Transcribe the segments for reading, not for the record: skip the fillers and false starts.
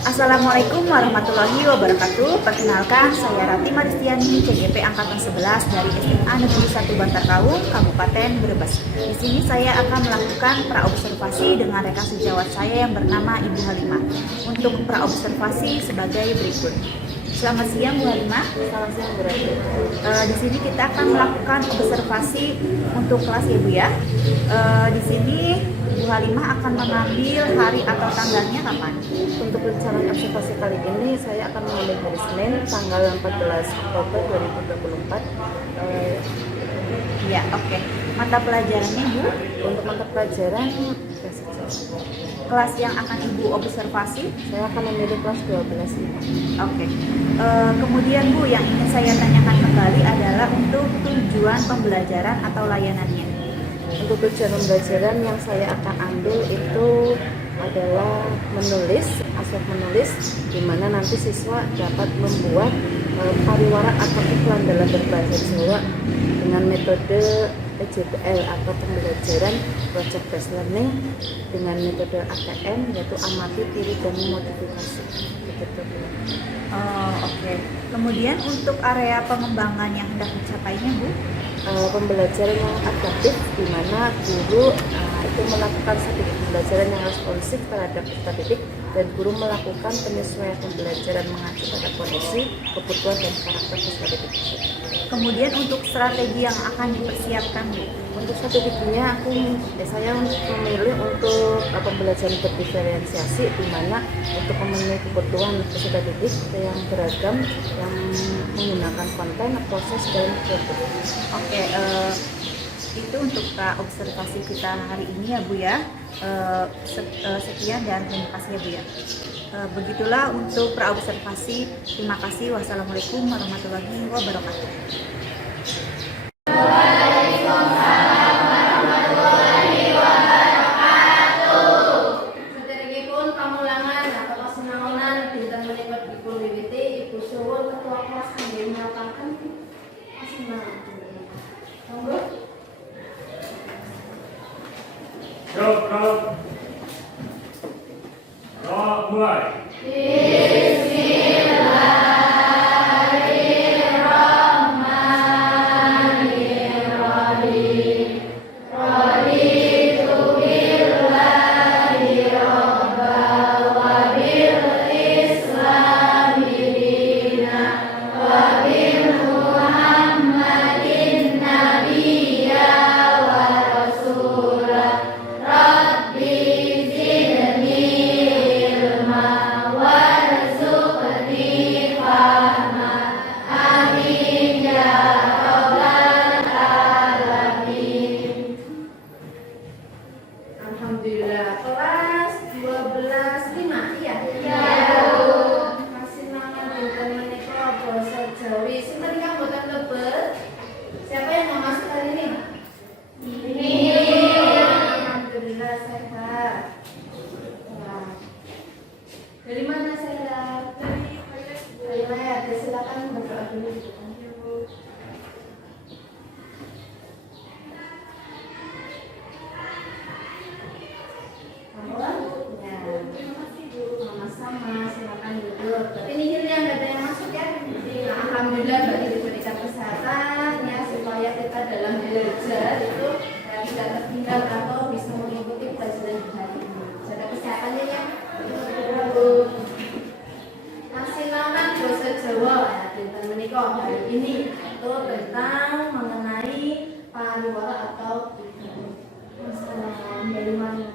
Assalamualaikum warahmatullahi wabarakatuh. Perkenalkan, saya Rati Maristiani, CGP Angkatan 11 dari SMA Negeri 1 Bantar Kaung, Kabupaten Brebes. Di sini saya akan melakukan praobservasi dengan rekan sejawat saya yang bernama Ibu Halimah. Untuk praobservasi sebagai berikut. Selamat siang Bu Halimah. Selamat siang Bu Rati. Di sini kita akan melakukan observasi untuk kelas ya Bu ya. Di sini Bu Halimah akan mengambil hari atau tanggalnya kapan? Untuk pelaksanaan observasi kali ini saya akan mengambil hari Senin tanggal 14 Oktober 2024. Ya, oke. Mata pelajarannya Bu? Untuk mata pelajaran Kelas yang akan Ibu observasi? saya akan memilih kelas 12 ini. Oke. Kemudian Bu, yang ingin saya tanyakan kembali adalah untuk tujuan pembelajaran atau layanannya. Untuk tujuan pembelajaran yang saya akan ambil itu adalah menulis, aspek menulis, di mana nanti siswa dapat membuat pariwara atau iklan dalam berbahasa Jawa dengan metode PJBL atau pembelajaran project based learning dengan metode ATM, yaitu amati, tiru, dan modifikasi. Begitu. Oke. Kemudian untuk area pengembangan yang hendak dicapainya Bu? Pembelajaran yang adaptif, di mana guru itu melakukan strategi pembelajaran yang responsif terhadap peserta didik dan guru melakukan penyesuaian pembelajaran mengacu pada kondisi, kebutuhan, dan karakter peserta didik. Kemudian untuk strategi yang akan dipersiapkan Bu? Untuk strateginya saya memilih untuk pembelajaran berdiferensiasi, di mana untuk memenuhi kebutuhan peserta didik yang beragam yang menggunakan konten, proses, dan produk. Oke, itu untuk observasi kita hari ini ya Bu ya. Sekian dan terima kasih ya Bu ya. Begitulah untuk praobservasi. Terima kasih. Wassalamualaikum warahmatullahi wabarakatuh. Saderengipun pamulangan atau pasinangonan dinten menika dipun wiwiti Ibu Suwun Ketua Kelas kangge nyataken pasinangan. Monggo. Mulai. Alhamdulillah. Kelas 12-5 iya. Pasinangan dinten menika basa Jawi. Sinten ingkang boten lebet? Siapa yang mau masuk hari ini? Alhamdulillah sehat. Wah. Dari mana sehat? Dari Mayat. Silakan berdoa dulu. Sama-sama, silakan duduk. Tapi ini yang nggak ada yang masuk ya. Alhamdulillah bagi diberikan kesehatan ya, supaya kita dalam belajar itu tidak tertinggal atau bisa mengikuti pelajaran hari ini. Jaga kesehatannya ya. Pasinangan basa Jawa ya, dinten menika hari ini itu tentang mengenai pariwara atau dari mana?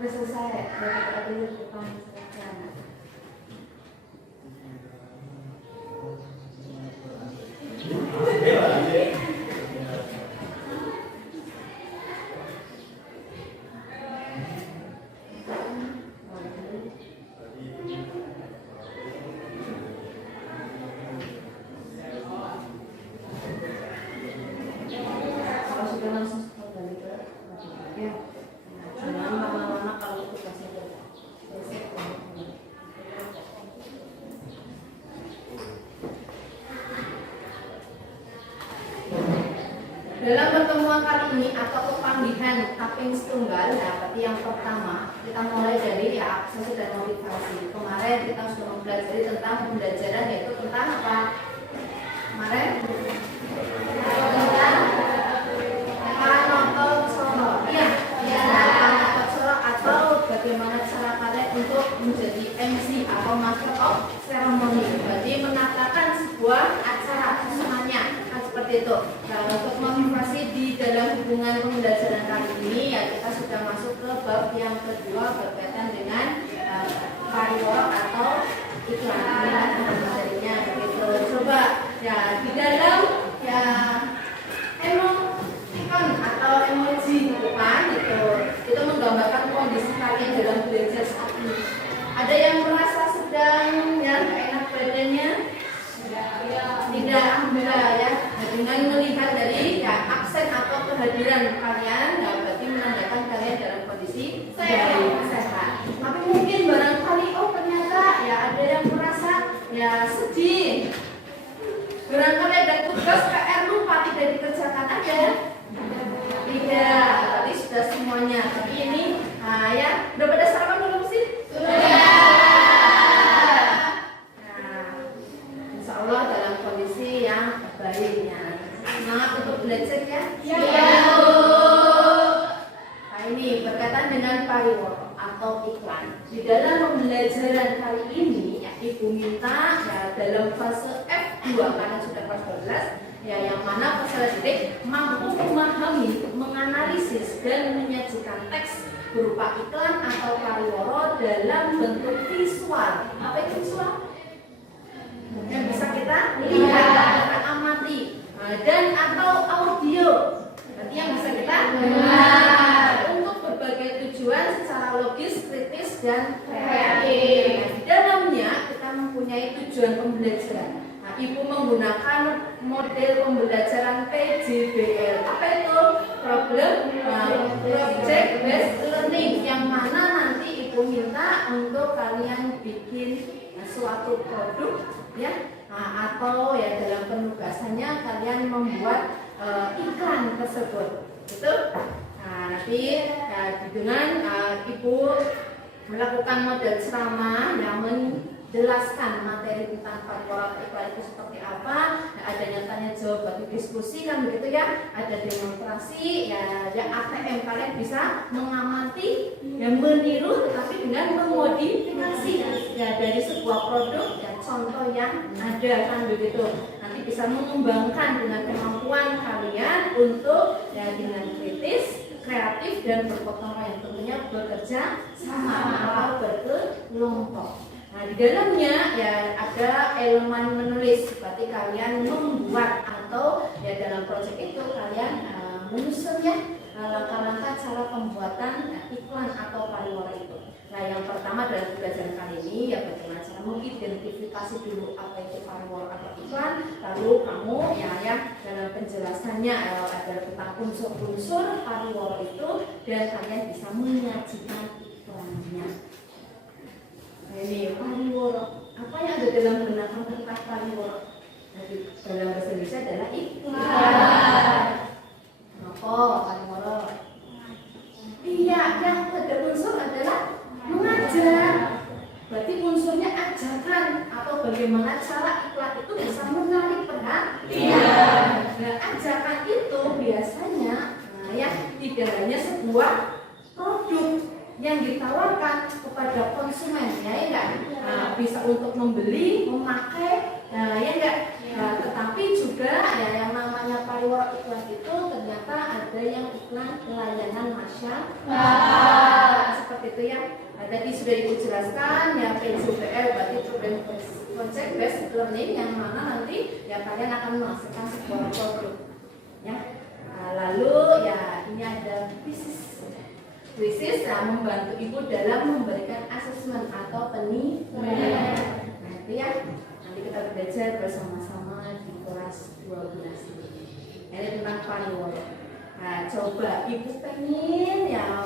Sudah selesai, berkata dulu depan selesai. pertemuan kali ini atau kepanggihan kaping setunggal, ya berarti yang pertama kita mulai dari ya aksesi dan motivasi. Kemarin kita sudah mempelajari tentang pembelajaran, yaitu tentang apa? Kemarin tentang Panotocoro. Iya, Panotocoro atau bagaimana cara kalian untuk menjadi MC atau Master of Ceremony. Berarti menatakan sebuah acara semuanya. Seperti itu. Nah, untuk motivasi di dalam hubungan pembelajaran kali ini ya kita sudah masuk ke bab yang kedua berkaitan dengan pariwara atau iklan. Ini materinya begitu. Coba ya di dalam ya emoticon atau emoji bukan itu menggambarkan kondisi kalian dalam belajar saat ini. Ada yang merasa sedang ya nggak enak badannya? Tidak, alhamdulillah ya. Dengan melihat dari ya absen atau kehadiran kalian, ya berarti menandakan kalian dalam kondisi sehat. Tapi mungkin barangkali ternyata ya ada yang merasa ya sedih. Barangkali ada tugas PR lupa tidak dikerjakan, ada? Tidak, tadi sudah semuanya. Tapi ini ya udah pada sarapan belum sih? Sudah. Allah dalam kondisi yang baiknya. Semangat untuk belajar ya? Iya. Nah ini berkaitan dengan pariwara atau iklan. Di dalam pembelajaran kali ini ya Ibu minta ya dalam fase F2 karena sudah kelas 12 ya yang mana peserta didik mampu memahami, menganalisis dan menyajikan teks berupa iklan atau pariwara dalam bentuk visual. Apa itu visual? Yang bisa kita lihat, kita amati, dan atau audio, nanti yang bisa kita dengar untuk berbagai tujuan secara logis, kritis dan kreatif. Di dalamnya kita mempunyai tujuan pembelajaran. Nah, Ibu menggunakan model pembelajaran PJBL. Apa itu? Problem Project Based Learning, yang mana nanti Ibu minta untuk kalian bikin suatu produk ya, atau ya dalam penugasannya kalian membuat iklan tersebut itu. Nanti ya, dengan Ibu melakukan model ceramah yang menjelaskan materi tentang pariwara iklan itu seperti apa, ya, adanya tanya jawab bagi diskusi kan begitu ya, ada demonstrasi ya, ATM kalian bisa mengamati dan meniru tetapi dengan memodifikasi ya dari sebuah produk ya contoh yang ada kan begitu. Nanti bisa mengembangkan dengan kemampuan kalian untuk ya dengan kritis, kreatif dan bergotong royong, tentunya bekerja sama atau berkelompok. Nah di dalamnya ya ada elemen menulis, berarti kalian membuat atau ya dalam proyek itu kalian menyusun ya langkah-langkah cara pembuatan iklan atau pariwara itu. Nah yang pertama dalam pembelajaran kali ini ya bagaimana cara mengidentifikasi dulu apa itu pariwara atau iklan, lalu kamu ya dalam penjelasannya ada tentang unsur-unsur pariwara itu dan kalian bisa menyajikan iklannya. Nah ini pariwara, apa yang ada dalam benak tentang pariwara? Nah, dalam bahasa Indonesia adalah iklan. Apa pariwara? Iya, yang ada unsur adalah mengajar. Berarti unsurnya ajakan atau bagaimana cara iklan itu bisa menarik perhatian. Nah, ajakan itu biasanya ya tidak hanya sebuah produk yang ditawarkan kepada konsumen ya enggak, bisa untuk membeli, memakai, ya enggak, tetapi juga ya yang namanya pariwara iklan itu ternyata ada yang iklan layanan masyarakat seperti itu ya. Tadi sudah Ibu jelaskan ya PJBL berarti Program Project Based Learning yang mana nanti ya kalian akan menghasilkan sebuah produk ya. Lalu ya ini ada krisis membantu Ibu dalam memberikan asesmen atau penilaian. Nanti ya, nanti kita belajar bersama-sama di kelas 12 ini. Ini tentang pariwara. Nah, coba Ibu pengen ya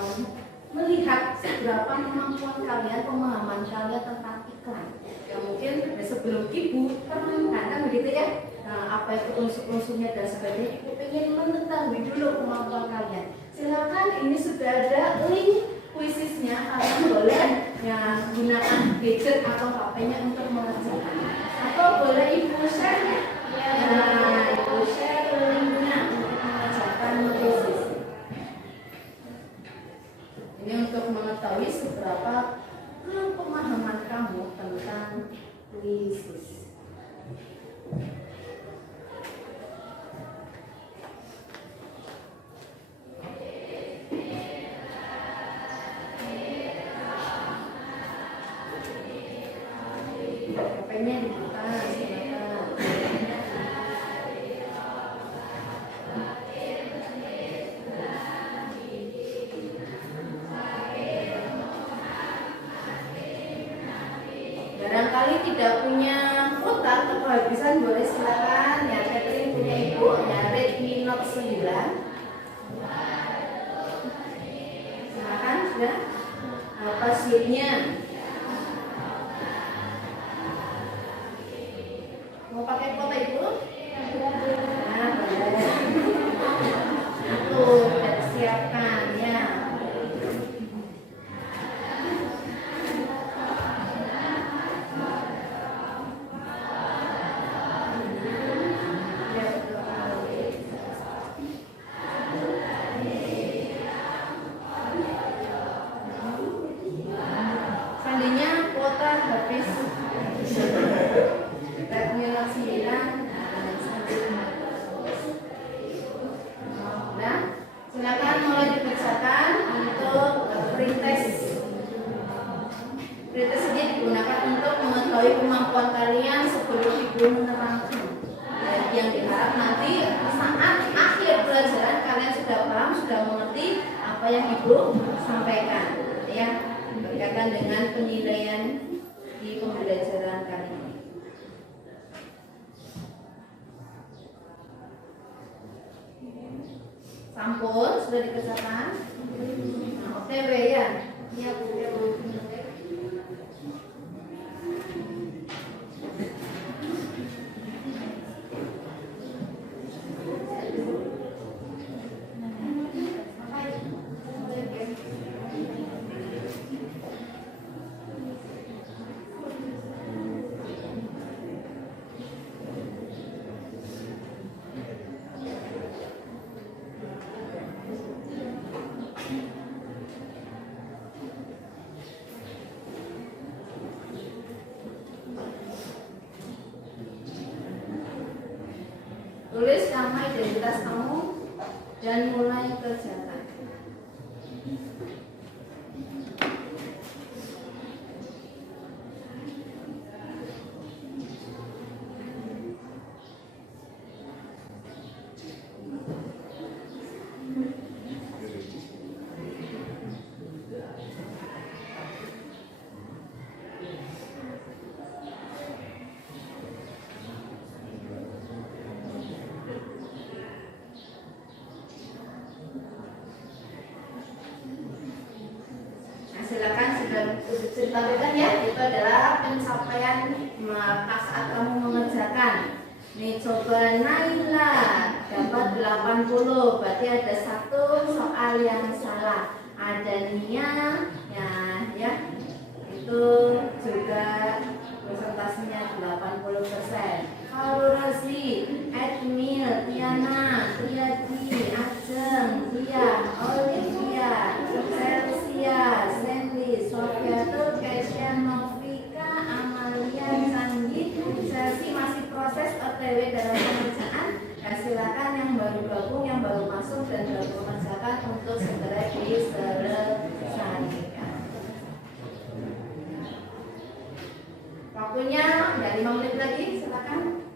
melihat seberapa kemampuan kalian, pemahaman kalian tentang iklan. Ya mungkin sebelum Ibu terangkan kan begitu ya. apa itu unsur-unsurnya dan sebagainya, ibu ingin mengetahui dulu kemampuan kalian, silakan. Ini sudah ada link kuisisnya, kalian boleh ya gunakan gadget atau HP-nya untuk mengerjakan, atau boleh ibu share ya, ibu share linknya untuk mengerjakan kuisis. Ini untuk mengetahui seberapa pemahaman kamu tentang kuisis. HP-nya dibuka, silakan. Barangkali tidak punya kuota atau kehabisan, boleh silakan ya. Catherine punya ibu ya, Redmi Note 9. Silakan sudah. Passwordnya mau pakai kuota ibu? Nah, boleh. Itu sudah disiapkan ya. Seandainya kuota habis Redmi Note 9, nah, silakan mulai dikerjakan untuk pretest. Pretest ini digunakan untuk mengetahui kemampuan kalian sebelum ibu menerangkan. Dan yang diharap nanti saat akhir pelajaran kalian sudah paham, sudah mengerti apa yang ibu sampaikan, ya, berkaitan dengan penilaian di pembelajaran kali ini. Sampun sudah dikerjakan. Nah, OTW ya. Iya Bu, ya Bu. Tulis nama identitas kamu dan mulai kerjakan. Silakan sudah ditampilkan ya, itu adalah pencapaian saat kamu mengerjakan. Nih coba Naila dapat 80, berarti ada satu soal yang salah. Ada Nia ya itu juga presentasinya 80%. Kalau Rasi, Edmil, Tiana, Triadi, Ajeng, Tia, Olivia, Celsia, Sandy, Sofia, Kesya, Novika, Amalia, Sandi, Chelsea masih proses OTW dalam pengerjaan. Nah, silakan yang baru gabung, yang baru masuk dan baru mengerjakan untuk segera diselesaikan. Waktunya ya 5 menit lagi, silakan.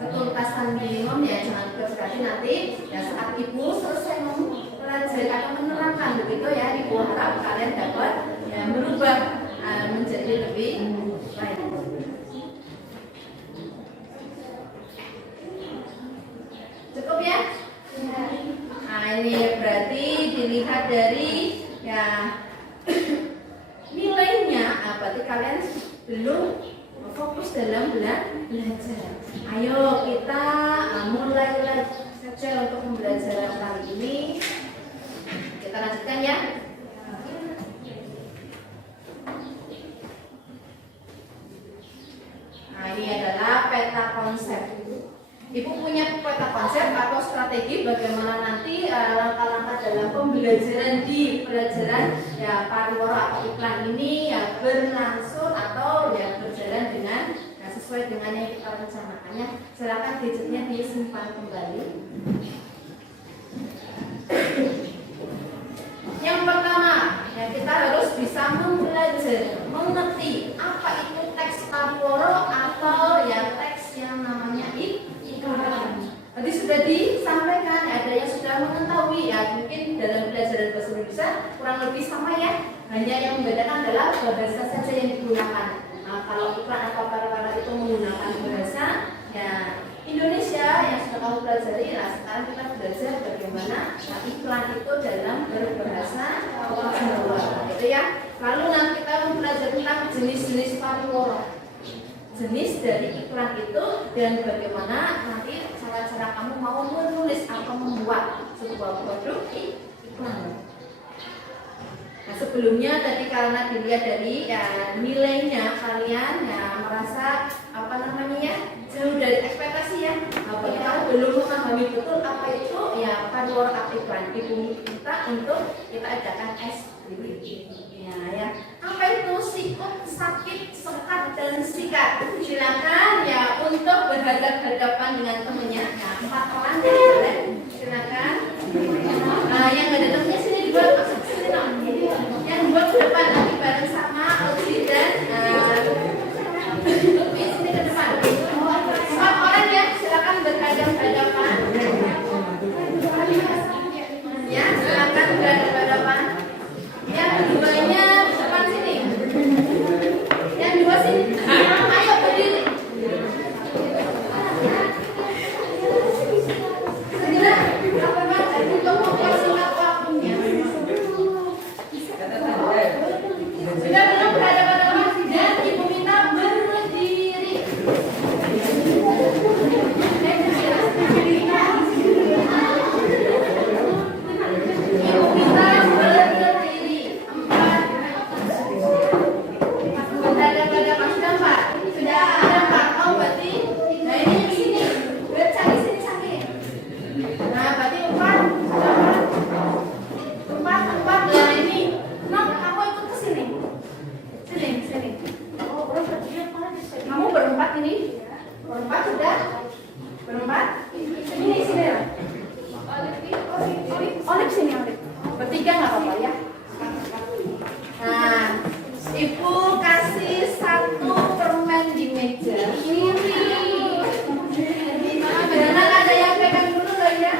ketuntasan minimum ya, jangan berarti nanti ya saat ibu selesai mempelajari atau menerangkan begitu ya, ibu harap kalian dapat ya merubah menjadi lebih baik. Cukup ya? Nah ini berarti dilihat dari ya nilainya, berarti kalian belum fokus dalam belajar. Ayo kita mulai saja untuk pembelajaran kali ini. Kita lanjutkan ya. Nah ini adalah peta konsep. Ibu punya peta konsep atau strategi bagaimana nanti langkah-langkah dalam pembelajaran di pelajaran ya pariwara atau iklan ini ya berlangsung atau ya berjalan dengan ya, sesuai dengan yang kita rencanakannya. Silakan gadgetnya disimpan kembali. Yang pertama ya kita harus bisa mengerti apa itu teks pariwara atau ya teks yang namanya tadi sudah disampaikan, ada yang sudah mengetahui ya, mungkin dalam pelajaran bahasa Indonesia kurang lebih sama ya, hanya yang membedakan adalah bahasa saja yang digunakan. Nah, kalau iklan atau pariwara itu menggunakan bahasa ya Indonesia yang sudah kamu pelajari, nah sekarang kita belajar bagaimana iklan itu dalam berbahasa Jawa, gitu ya. Lalu nanti kita mempelajari tentang jenis-jenis pariwara, jenis dari iklan itu dan bagaimana nanti cara kamu mau menulis atau membuat sebuah produk iklan. Nah sebelumnya tadi karena dilihat dari ya, nilainya kalian ya merasa apa namanya ya jauh dari ekspektasi ya. Apalagi kamu belum memahami betul apa itu ya pariwara atau iklan. Ibu minta untuk kita adakan SDW. Ya. Apa itu sikut, sakit, sekat, dan sikat? Silakan ya untuk berhadapan-hadapan dengan temennya. Nah, 4 orang ya boleh. Silakan. Nah, yang nggak ada temennya sini dibuat masuk sini dong. Yang buat ke depan nanti bareng sama Audrey dan Lutfi sini ke depan. 4 orang ya, silakan berhadapan-hadapan. Ya, silakan berhadapan-hadapan. Yang keduanya depan sini. Yang dua sini. Ayo berdiri. Segera apa untuk mempersingkat waktunya. Sudah belum berhadapan-hadapan dan ibu minta berdiri. Ibu minta berdiri. 4. Berhadapan sudah 4. Sudah ada 4. Oh berarti nah ini di sini. Bercari sini sakit. Nah berarti 4. Sudah 4. Nah ini. Nah kamu ikut ke sini. Sini. Oh berempat. Kamu berempat ini. Berempat sudah. Berempat. Sini lah. Olip sini Olip. Bertiga nggak apa-apa ya. Nah, ibu kasih 1 permen di meja. Benar ada yang pegang dulu loh ya.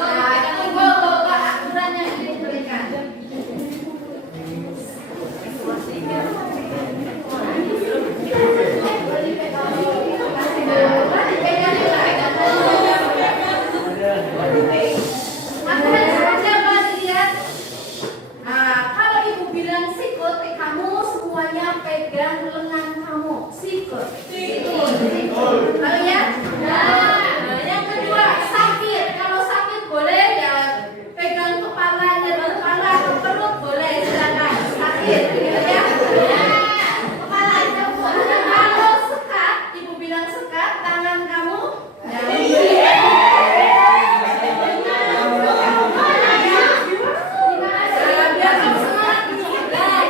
Nah, tunggu aturan yang diberikan. Aturan saja Pak dilihat. Nah, kalau ibu bilang sikut, kamu semuanya pegang lengan kamu. Sikut. Lalu ya. Nah, yang kedua sakit. Kalau sakit boleh ya pegang kepala atau perut boleh silakan. Sakit, gitu ya. Kepala aja boleh. Kalau sekat, ibu bilang sekat, tangan kamu. Biar kamu semangat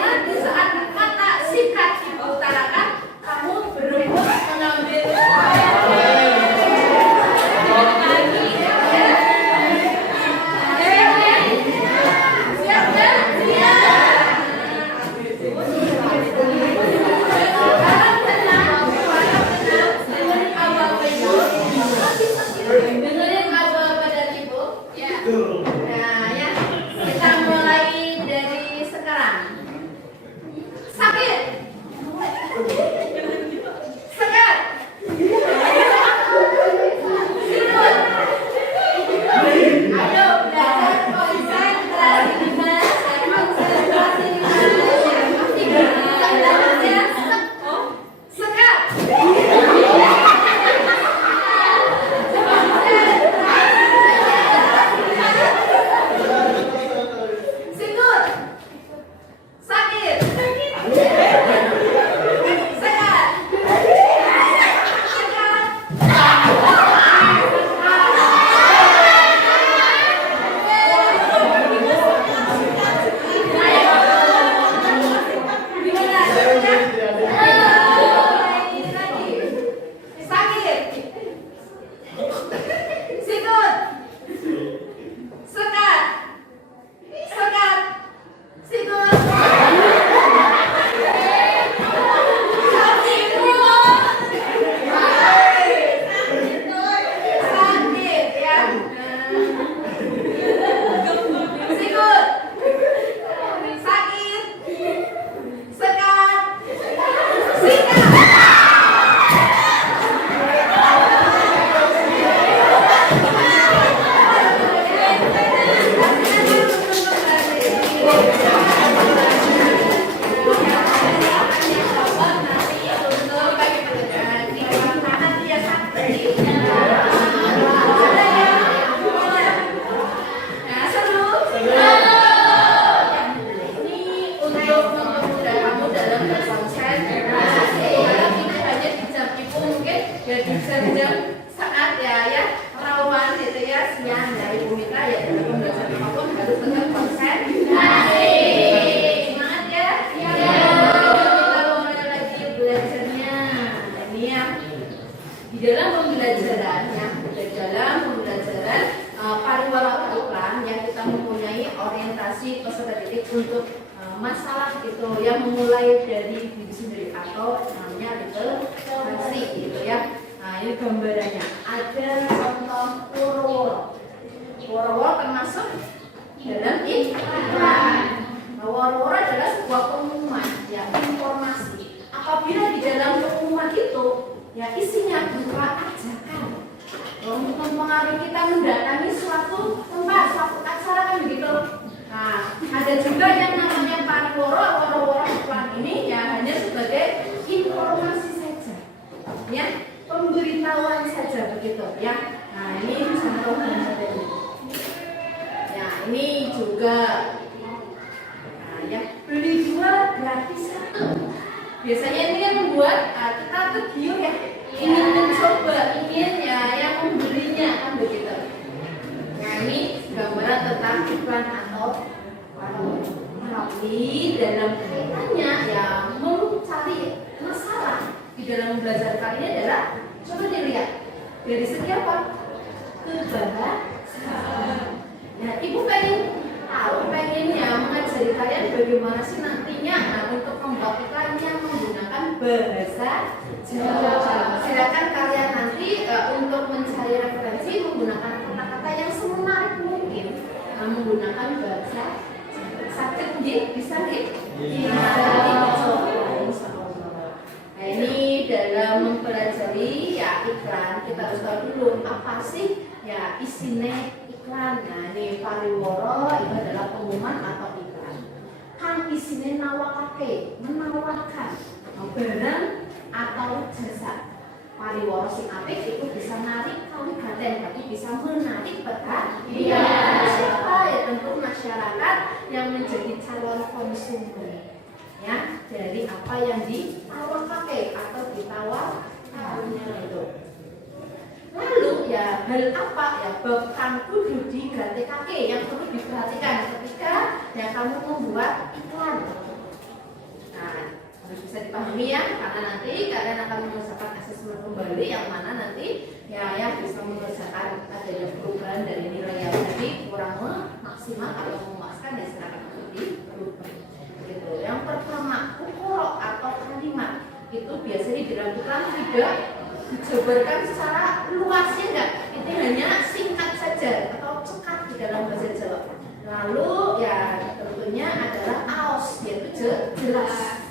nanti saat kata sikat ibu utarakan, kamu berebut mengambil Jadi jam-jam saat ya rawan gitu ya siang ya Ibu minta ya dalam pembelajaran apapun harus tetap konsentrasi. Semangat ya. Kita mulai lagi belajarnya. Ini ya di dalam pembelajaran pariwara iklan yang kita mempunyai orientasi peserta didik untuk masalah itu yang memulai dari diri sendiri atau namanya literasi gitu ya. Nah ini gambarannya ada contoh woro-woro termasuk dalam iklan. Woro-woro adalah sebuah pengumuman ya, informasi. Apabila di dalam pengumuman itu ya isinya berupa ajakan untuk mempengaruhi kita mendatangi suatu tempat, suatu acara kan begitu. Nah, ada juga yang namanya woro-woro iklan ini ya hanya sebagai informasi saja, ya pemberitahuan saja begitu ya. Nah ini contoh gambarnya. Ya ini juga, nah ya beli dua gratis satu. Biasanya ini yang membuat kita tergiur ya, ingin mencoba, ingin ya yang membelinya kan begitu. Nah ini gambaran tentang iklan atau tapi dalam kaitannya ya mencari masalah di dalam belajar kali ini adalah coba dilihat dari segi apa? Kebahasaan. Ya, Ibu pengennya mengajari kalian bagaimana sih nantinya untuk membuat iklan yang menggunakan bahasa Jawa. Silakan kalian nanti untuk mencari referensi menggunakan kata-kata yang semenarik mungkin menggunakan bahasa sakit bisa Nah ini dalam mempelajari ya iklan kita harus tahu dulu apa sih ya isinya iklan. Nah ini pariworo itu adalah pengumuman atau iklan. Kang isinya nawakake, menawarkan barang atau jasa. Pariworo sing apik itu bisa narik kawigaten, tapi bisa menarik perhatian siapa ya tentu masyarakat yang menjadi calon konsumen ya dari apa yang ditawarkan atau ditawarkannya itu. Lalu ya hal apa ya bahkan kudu digatekake yang perlu diperhatikan ketika ya kamu membuat iklan. Nah harus bisa dipahami ya, karena nanti kalian akan mengerjakan asesmen kembali yang mana nanti ya bisa mengerjakan adanya perubahan dari nilai yang tadi kurang maksimal atau memuaskan ya silakan untuk diperubah. Gitu. Yang pertama ukuro atau kalimat itu biasanya dilakukan tidak dijabarkan secara luas ya enggak, itu hanya singkat saja atau cekat di dalam bahasa Jawa. Lalu ya tentunya adalah aos yaitu jelas.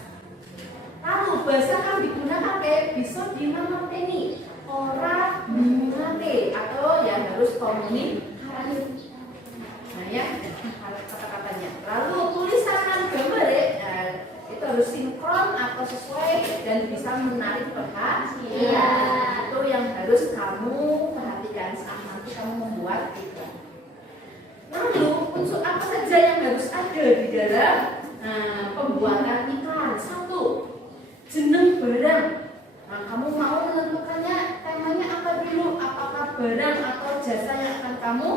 Lalu bahasa kang digunakan bisa dimangerteni ora bingungake atau ya harus komunikasi. Nah ya kata-katanya. Lalu tulisan dan gambar ya itu harus sinkron atau sesuai dan bisa menarik perhatian. Itu yang harus kamu perhatikan saat nanti kamu membuat iklan. Lalu unsur apa saja yang harus ada di dalam pembuatan iklan? Satu, jeneng barang. Nah, kamu mau menentukannya temanya apa dulu? Apakah barang atau jasa yang akan kamu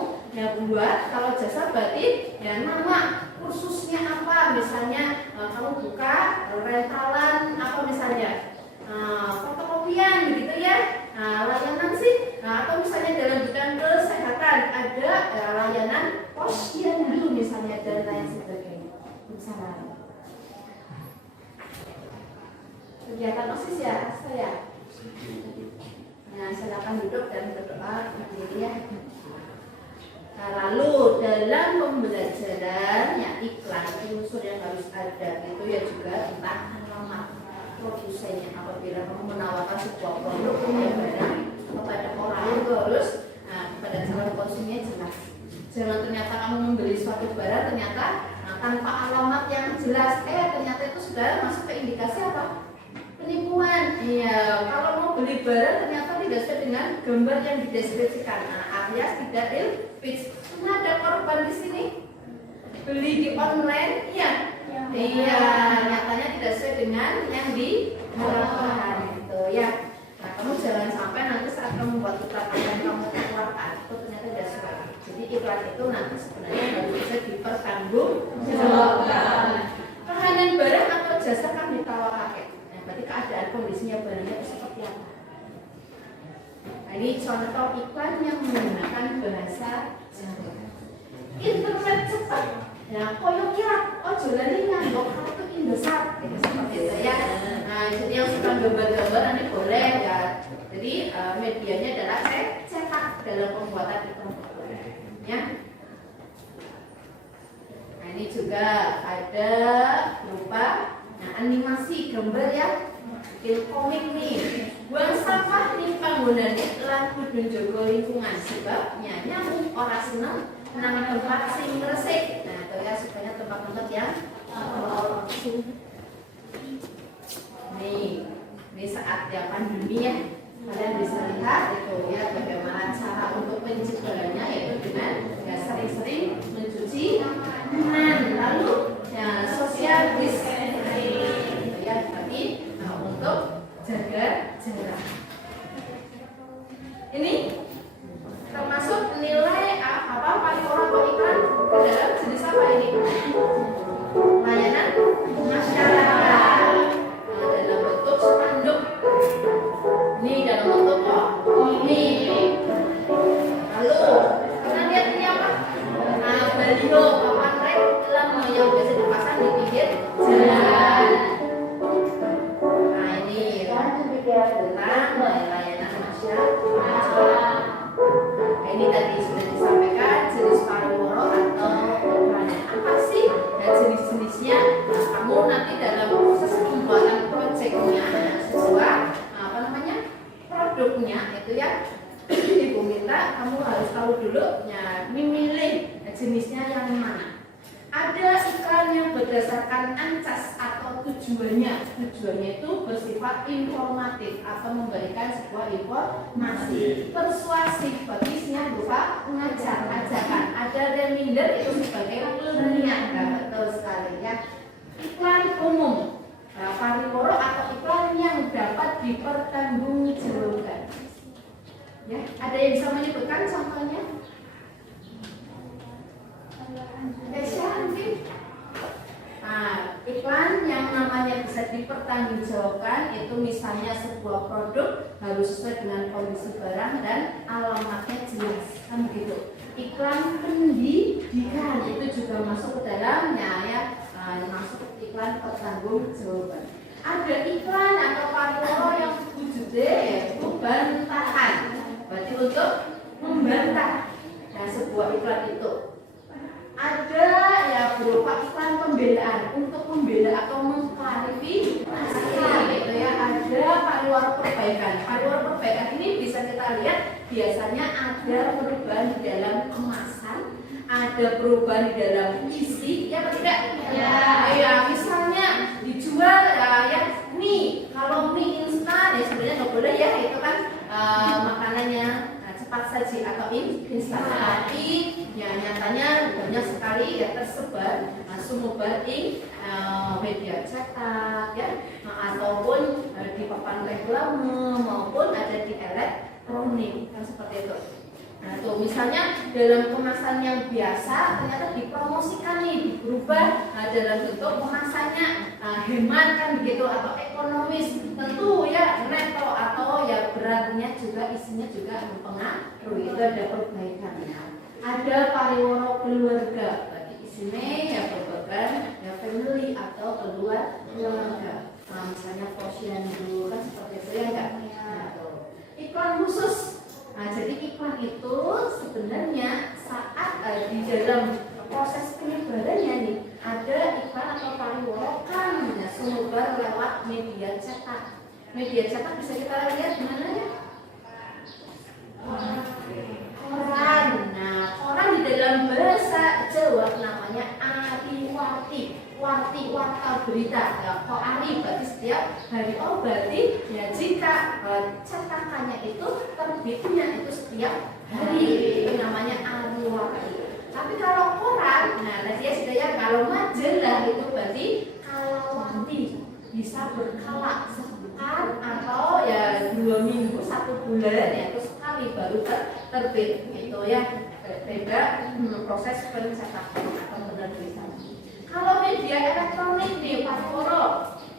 buat? Kalau jasa berarti ya nama kursusnya apa? Misalnya kamu buka rentalan apa misalnya fotokopian begitu ya. Layanan sih. Atau misalnya dalam bidang kesehatan ada layanan posyandu misalnya dan lain sebagainya. Misalnya kegiatan OSIS ya saya. Nah silakan duduk dan berdoa berdiri ya. Nah, lalu dalam pembelajaran ya iklan unsur yang harus ada itu ya juga tentang alamat produsennya. Apabila kamu menawarkan sebuah produk yang barang kepada orang itu harus kepada calon konsumennya jelas. Jangan ternyata kamu membeli suatu barang ternyata tanpa alamat yang jelas ternyata itu sudah masuk ke indikasi apa? Penipuan. Iya, kalau mau beli barang ternyata tidak sesuai dengan gambar yang dideskripsikan. Alias tidak real pitch. Nah, ada korban di sini. Beli di online, iya. Iya, nyatanya tidak sesuai dengan yang diharapkan itu ya. Nah, kamu jangan sampai pertanggungjawabkan. Pengadaan barang atau jasa kan ditawarkan. Nah, berarti keadaan kondisinya barangnya itu seperti apa? Nah, ini contoh iklan yang menggunakan bahasa Jawa. Internet cepat. Nah, koyo kira ojo lali nganggo kartu Indosat gitu, seperti itu ya. Nah, jadi yang suka gambar-gambar nanti boleh ya. Jadi medianya adalah cetak dalam pembuatan iklan ya. Nah, ini juga ada berupa animasi gambar ya. Bikin komik nih. Buang sampah nih panggonane lan kudu njaga lingkungan sebabnya nyamuk ora seneng nang tempat sing resik. Nah, itu ya supaya tempat-tempat yang ini saat ya pandemi ya. Kalian bisa lihat itu ya bagaimana cara untuk pencegahannya, yaitu dengan ya sering-sering mencuci tangan, lalu ya social distancing ya, tapi untuk jaga jarak. Ini termasuk nilai apa paling orang iklan dalam jenis apa ini? Layanan masyarakat. Dalam bentuk spanduk. Ini dalam bentuk ini. Lalu pernah lihat ini apa? Baliho papan reklam yang biasa dipasang di pinggir jalan. Nah, ini tentang layanan masyarakat. Ini tadi sudah disampaikan jenis pariwara atau iklan apa sih dan jenis-jenisnya. Nah, kamu nanti dalam proses pembuatan proyeknya sesuai produknya itu ya, ibu minta kamu harus tahu dulu ya memilih jenisnya yang mana. Ada iklan yang berdasarkan ancas atau tujuannya itu bersifat informatif atau memberikan sebuah informasi. Persuasif berisinya berupa mengajak, ajakan. Ada reminder itu sebagai pengingat. Betul sekali ya. Iklan umum pariwara atau iklan yang dapat dipertanggungjawabkan. Ya, ada yang bisa menyebutkan contohnya? Mungkin. Nah, iklan yang namanya bisa dipertanggungjawabkan itu misalnya sebuah produk harus sesuai dengan kondisi barang dan alamatnya jelas, kan begitu. Iklan pendidikan itu juga masuk ke dalamnya ya, masuk iklan pertanggungjawaban. Ada iklan atau pariwara yang wujudnya yaitu bantahan, berarti untuk membantah sebuah iklan itu. Ada ya berupa iklan pembelaan untuk membela atau mengklarifikasi gitu ya. Ada pariwara perbaikan. Pariwara perbaikan ini bisa kita lihat biasanya ada perubahan di dalam kemasan, ada perubahan di dalam isi, ya atau tidak? Ya, misalnya dijual ya mie. Kalau mie instan ya sebenarnya nggak boleh ya, itu kan makanannya cepat saji atau instan. Tapi ya nyatanya banyak sekali ya tersebar sumebar media cetak ya, ataupun di papan reklame maupun ada di elektronik kan seperti itu. Nah, tuh misalnya dalam kemasan yang biasa ternyata dipromosikan nih, berubah dalam bentuk kemasannya hemat kan begitu atau ekonomis, tentu ya netto atau ya beratnya juga isinya juga mempengaruhi, itu ada perbaikannya. Ada pariwara keluarga, bagi isinya ya berbagai ya family atau keluarga. Nah, misalnya posyandu kan seperti itu ya enggak? Nah, tuh. Iklan khusus. Nah, jadi iklan itu sebenarnya saat di dalam proses penyebarannya nih ada iklan atau pariwara kan sumebar lewat media cetak. Media cetak bisa kita lihat di mana ya? Koran. Nah, koran di dalam bahasa Jawa namanya ariwarti. Warta berita ya, kok ari berarti setiap hari, oh berarti ya jika cetakannya itu terbitnya itu setiap hari, itu namanya ariwarti. Tapi kalau koran, nah tadi ya sudah ya, kalau majalah itu berarti kalawarti, bisa berkala sepekan atau ya 2 minggu 1 bulan ya, itu sekali baru terbit gitu ya. Beda proses pencetakan atau benar tulisannya. Kalau media elektronik nih Pak Koro,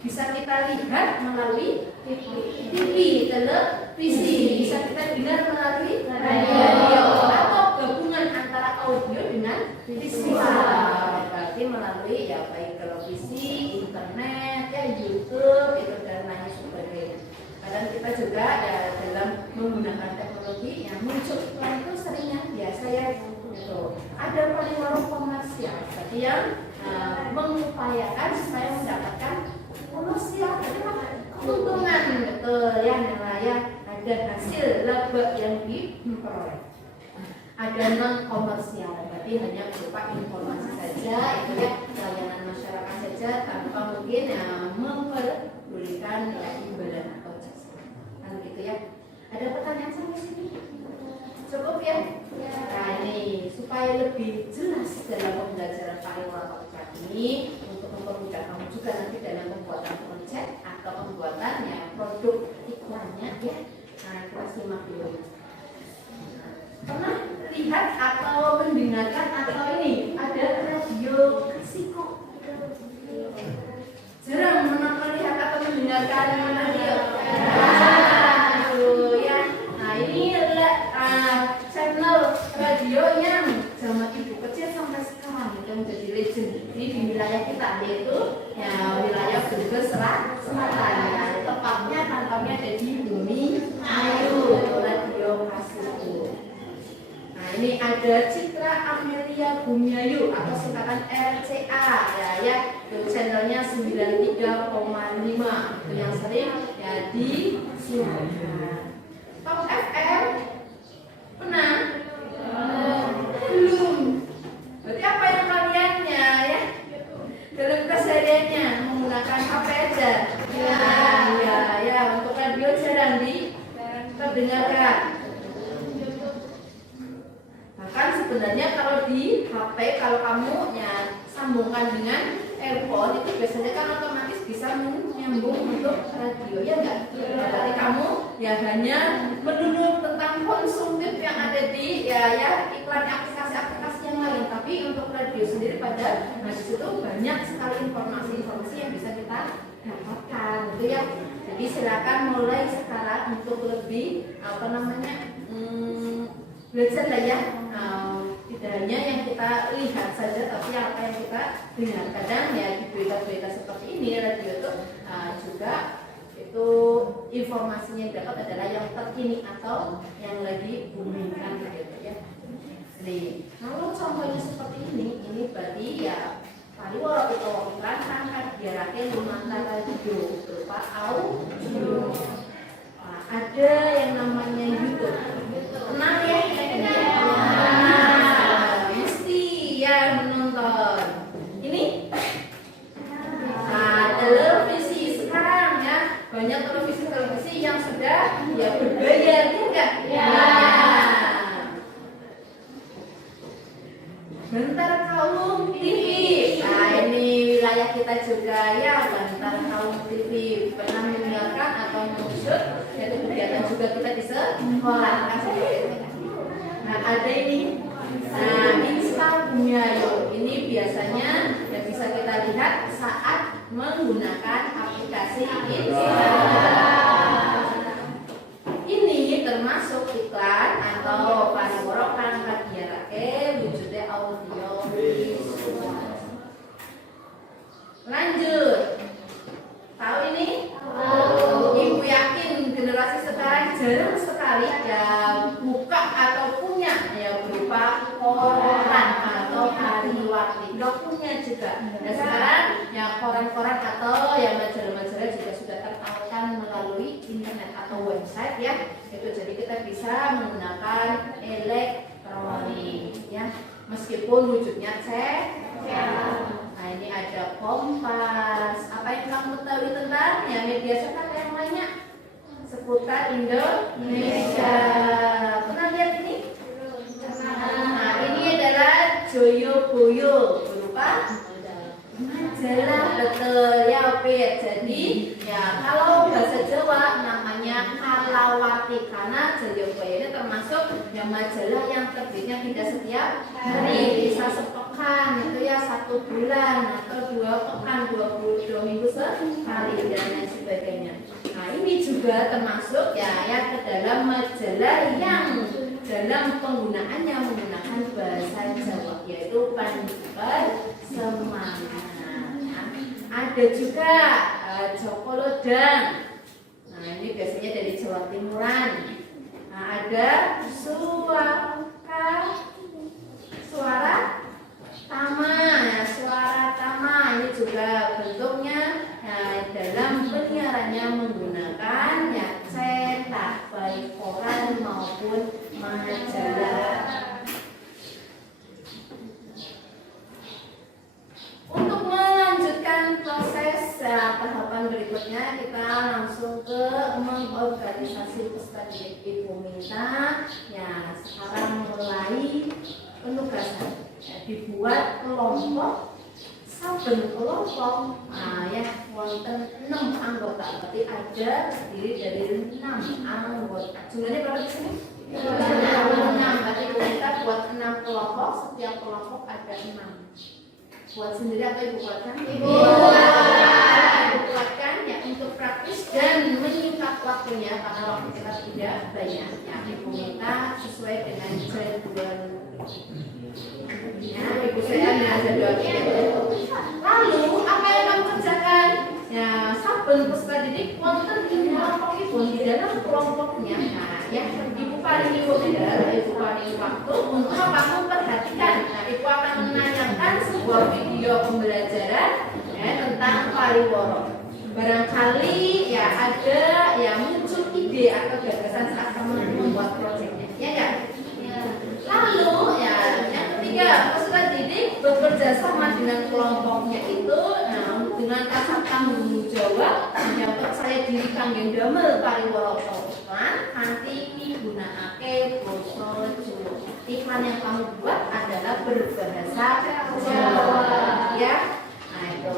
bisa kita lihat melalui TV, televisi, bisa kita dengar melalui radio, atau gabungan antara audio dengan visual. Berarti melalui ya baik televisi, internet, ya YouTube, itu dan lain sebagainya. Kadang kita juga ya dalam menggunakan teknologi yang muncul itu seringnya ya saya itu ada pariwara komersial, berarti yang mengupayakan supaya mendapatkan komersial, keuntungan, betul ya, nilai ada hasil laba yang diperoleh. Ada non komersial, berarti hanya berupa informasi saja, itu ya layanan masyarakat saja tanpa mungkin memperdulikan ya imbalan atau jasa, kan gitu ya. Ada pertanyaan sampai sini? Cukup ya? Nah ini supaya lebih jelas dalam pembelajaran pariwara ini, untuk mempermudah kamu juga nanti dalam pembuatan konsep atau pembuatannya produk iklannya ya. Nah kita simak dulu. Pernah lihat atau mendengarkan atau ini ada radio Kasiko? Jarang melihat atau mendengarkan radio. Ya. Nah ini adalah channel radio yang zaman ibu kecil sampai sekarang yang menjadi legend. Ini di wilayah kita yaitu ya wilayah Brebes Selatan. Ya, tepatnya kantornya ada di Bumi Ayu, radio Kasiko. Nah ini ada Citra Amelia Bumiayu atau singkatan RCA ya itu channelnya 93,5 itu yang sering ya disiarkan. Top FM pernah? Belum. Berarti apa yang kalian ya dalam kesehariannya menggunakan HP aja? Ya untuk radio jarang terdengarkan. Bahkan sebenarnya kalau di HP kalau kamu ya sambungkan dengan earphone itu biasanya kan otomatis bisa menyambung untuk radio ya enggak? Berarti kamu ya hanya mendengar tentang konsumtif yang ada di ya iklan aplikasi-aplikasi yang lain, tapi untuk radio sendiri pada di situ banyak sekali informasi-informasi yang bisa kita dapatkan gitu ya. Jadi silakan mulai sekarang untuk lebih belajar lah ya. Tidak hanya yang kita lihat saja, tapi apa yang kita dengar. Kadang ya di berita-berita seperti ini radio itu juga itu informasinya yang dapat adalah yang terkini atau yang lagi booming kan gitu ya. Jadi kalau contohnya seperti ini berarti ya pariwara utawa iklan kan diarake lumantar radio berupa audio. Ada yang namanya YouTube. Kenal ya? Mesti ya menonton. Ini televisi sekarang ya banyak televisi yang sudah ya berbayar ya enggak? Ya. Bantar Kaum TV. Nah ini wilayah kita juga ya Bantar Kaum TV pernah menyiarkan atau mengusut yaitu kegiatan juga kita di sekolah. Nah ada ini Insta Bumiayu. Ini biasanya yang bisa kita lihat saat menggunakan aplikasi Instagram. Ini termasuk iklan atau pariwara kang kagiarake wujudnya audio visual. Lanjut. Tahu ini? Ibu yakin generasi sekarang jarang sekali ya buka atau punya ya berupa koran atau hariwati. Nggak punya juga. Nah sekarang ya koran-koran atau ya majalah-majalah juga sudah tertawarkan melalui internet atau website ya. Itu jadi kita bisa menggunakan elektronik ya. Meskipun wujudnya cetak. Nah ini ada Kompas. Apa yang kamu tahu tentang ya media cetak yang lainnya seputar Indonesia? Pernah lihat ini? Nah ini adalah Joyoboyo berupa majalah betul ya Pit. Jadi ya kalau bahasa Jawa namanya namanya Kalawati, karena Jayabaya ini termasuk yang majalah yang terbitnya tidak setiap hari, bisa sepekan itu ya 1 bulan atau 2 pekan, 22 minggu sekali dan lain sebagainya. Nah ini juga termasuk ya ke dalam majalah yang dalam penggunaannya menggunakan bahasa Jawa, yaitu Pandikan Semangat. Ada juga Joko Lodang. Nah ini biasanya dari Jawa Timuran. Nah ada Suara Tama. Nah, Suara Tama ini juga bentuknya dalam penyiarannya menggunakan cetak baik koran maupun majalah. Untuk melanjutkan proses tahapan berikutnya, kita langsung ke mengorganisasi peserta didik. Ibu minta ya sekarang mulai penugasan dibuat kelompok. Saben kelompok wonten 6 anggota, berarti ada terdiri dari 6 anggota. Jumlahnya berapa di sini? 6. Berarti kita buat 6 kelompok, setiap kelompok ada 6. Buat sendiri atau ibu buatkan? Ibu buatkan ya untuk praktis dan menyingkat waktunya karena waktu kita tidak banyak. Ya, ibu minta sesuai dengan jadwal. Ya, ibu saya dengan jadwalnya. Lalu apa yang kamu kerjakan? Ya, saben peserta didik wonten ing kelompokipun di dalam kelompoknya. Nah, ya ibu paling ibu paling waktu untuk apa? Memperhatikan. Nah, ibu akan menanyakan sebuah video pembelajaran tentang pariworo. Barangkali ya ada muncul ide atau gagasan saat kamu membuat proyeknya, ya enggak? Ya. Lalu yang ketiga, peserta didik bekerja sama dengan kelompoknya itu dengan rasa tanggung jawab yang percaya diri kangge damel pariworo iklan kanthi migunakake basa Jawa. Iklan yang kamu buat adalah berbahasa Jawa, ya. Nah itu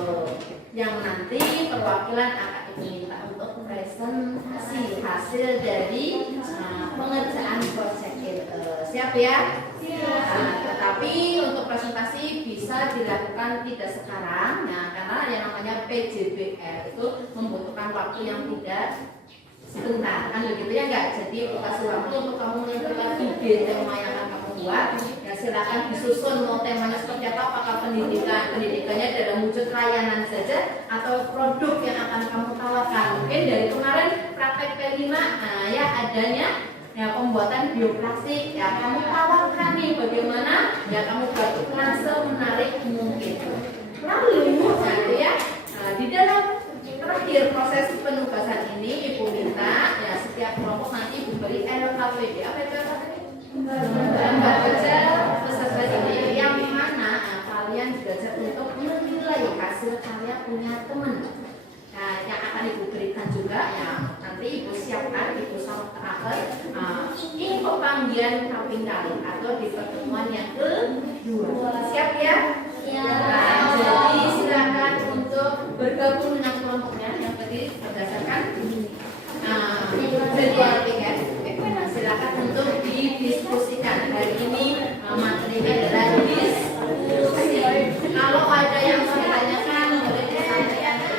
yang nanti perwakilan akan diminta untuk presentasi hasil dari pengerjaan proyek itu. Siap ya? Nah, tetapi untuk presentasi bisa dilakukan tidak sekarang, ya, karena yang namanya PJBR itu membutuhkan waktu yang tidak sebentar, kan begitu ya enggak? Jadi kasih waktu untuk kamu menentukan ide tema yang akan kamu buat. Ya silakan disusun mau temanya seperti apa, apakah pendidikannya dalam wujud layanan saja atau produk yang akan kamu tawarkan. Mungkin dari kemarin praktek P5 adanya pembuatan bioplastik, ya kamu tawarkan nih bagaimana ya kamu buat iklan semenarik mungkin. Lalu di dalam terakhir proses penugasan ini ibu minta ya setiap kelompok nanti ibu beri LKPD. Apa itu LKPD? Lembar baca peserta didik yang mana kalian belajar untuk menilai hasil karya punya teman. Nah, yang akan ibu berikan juga ya nanti ibu siapkan ibu sama terakhir info panggilan kaping kali atau di pertemuan yang kedua. Siap ya? Ya. Nah, jadi silakan untuk bergabung dengan kelompoknya yang tadi berdasarkan jadwal tiket. Silakan untuk didiskusikan. Hari ini materinya adalah diskusi. Kalau ada yang mau ditanyakan boleh ditanyakan.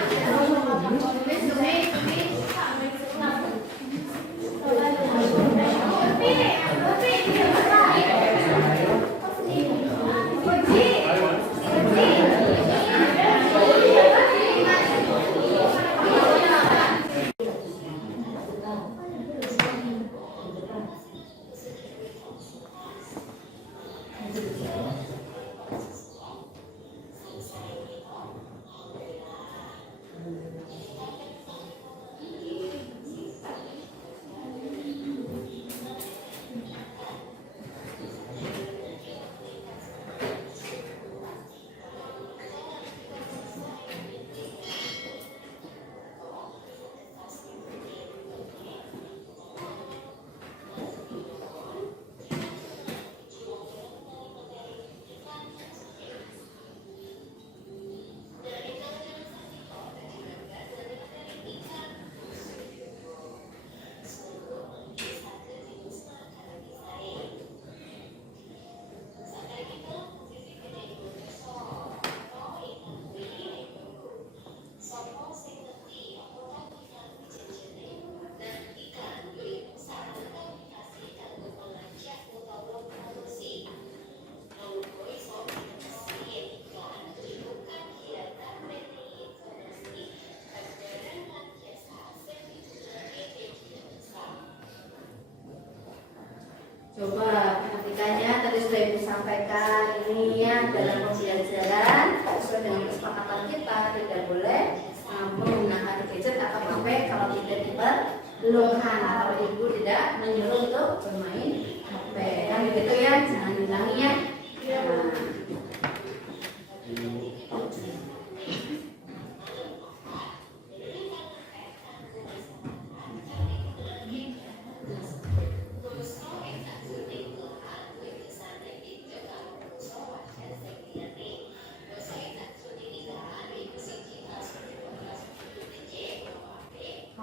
dalam pembelajaran sesuai dengan kesepakatan kita tidak boleh menggunakan gadget atau HP kalau tidak diperlukan atau ibu tidak menyuruh untuk bermain HP. Kan begitu ya, jangan diulangi ya.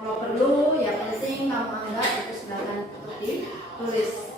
Kalau perlu, ya penting kamu anggap itu silakan untuk ditulis.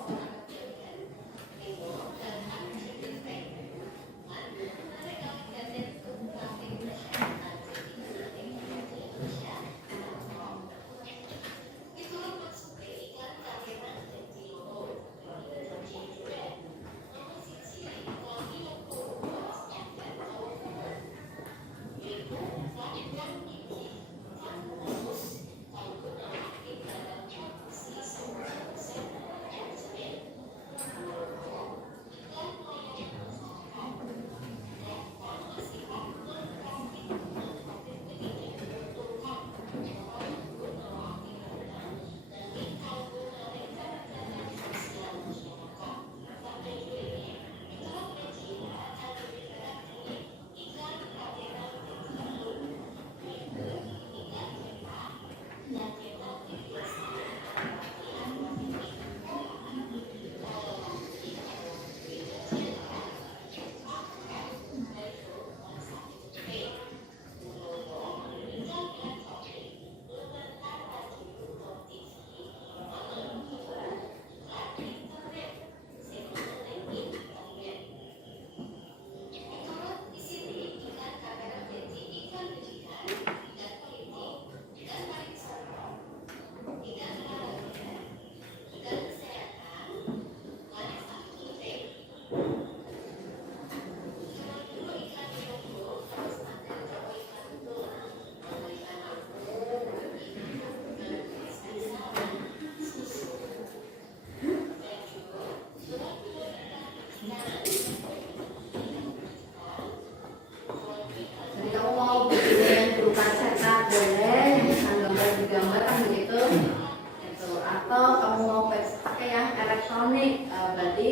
elektronik, berarti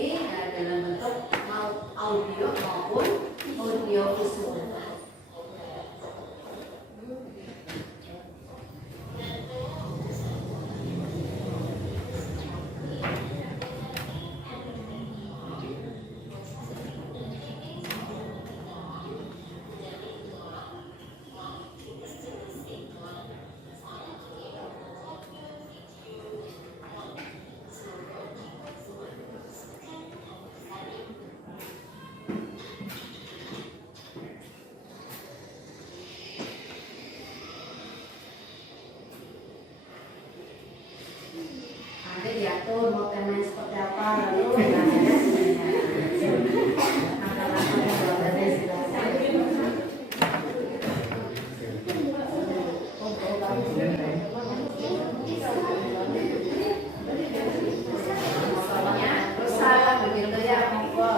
dalam bentuk mau audio maupun audio visual. Diatur mau tema seperti apa, lalu rusak begitu ya, monggo.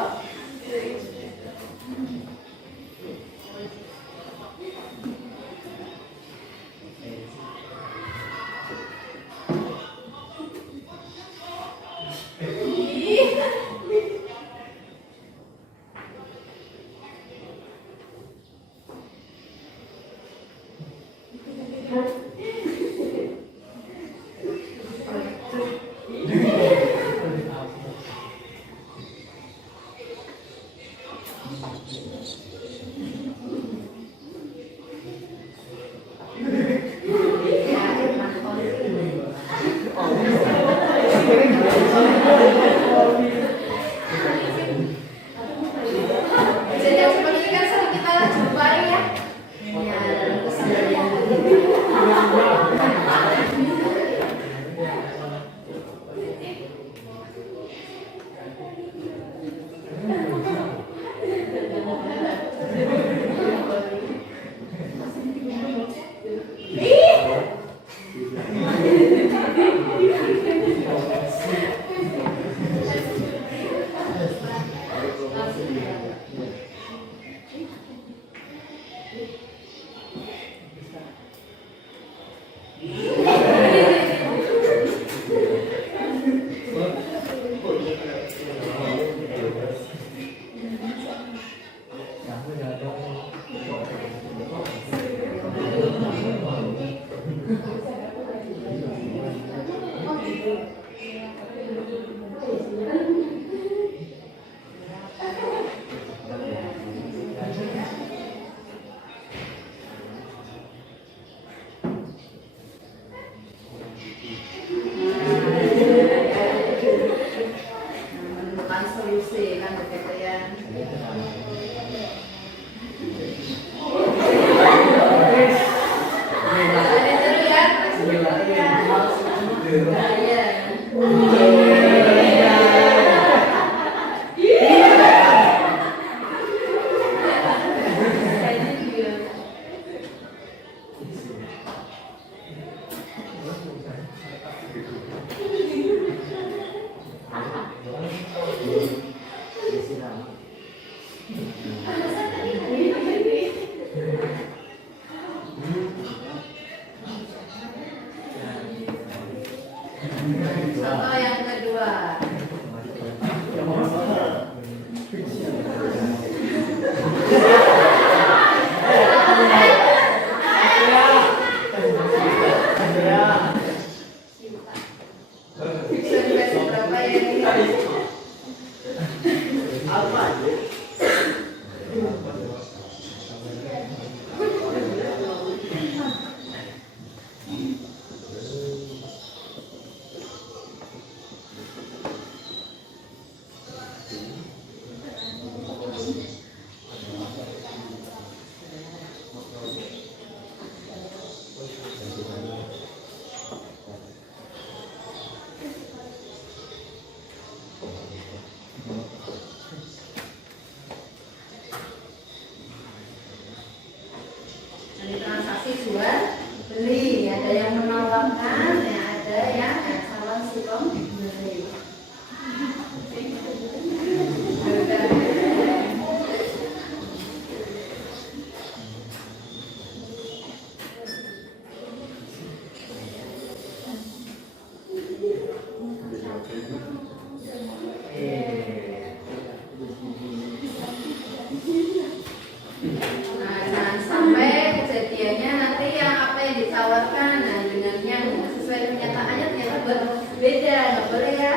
Menemukan solusi kan begitu ya. Contoh yang kedua. Versi berapa ya ini? Jadi transaksi jual beli, ada yang menawarkan, ya ada yang salah si pembeli. Nah, jangan sampai kejadiannya nanti yang apa yang ditawarkan, nah dengan yang sesuai kenyataannya ternyata berbeda, nggak boleh ya.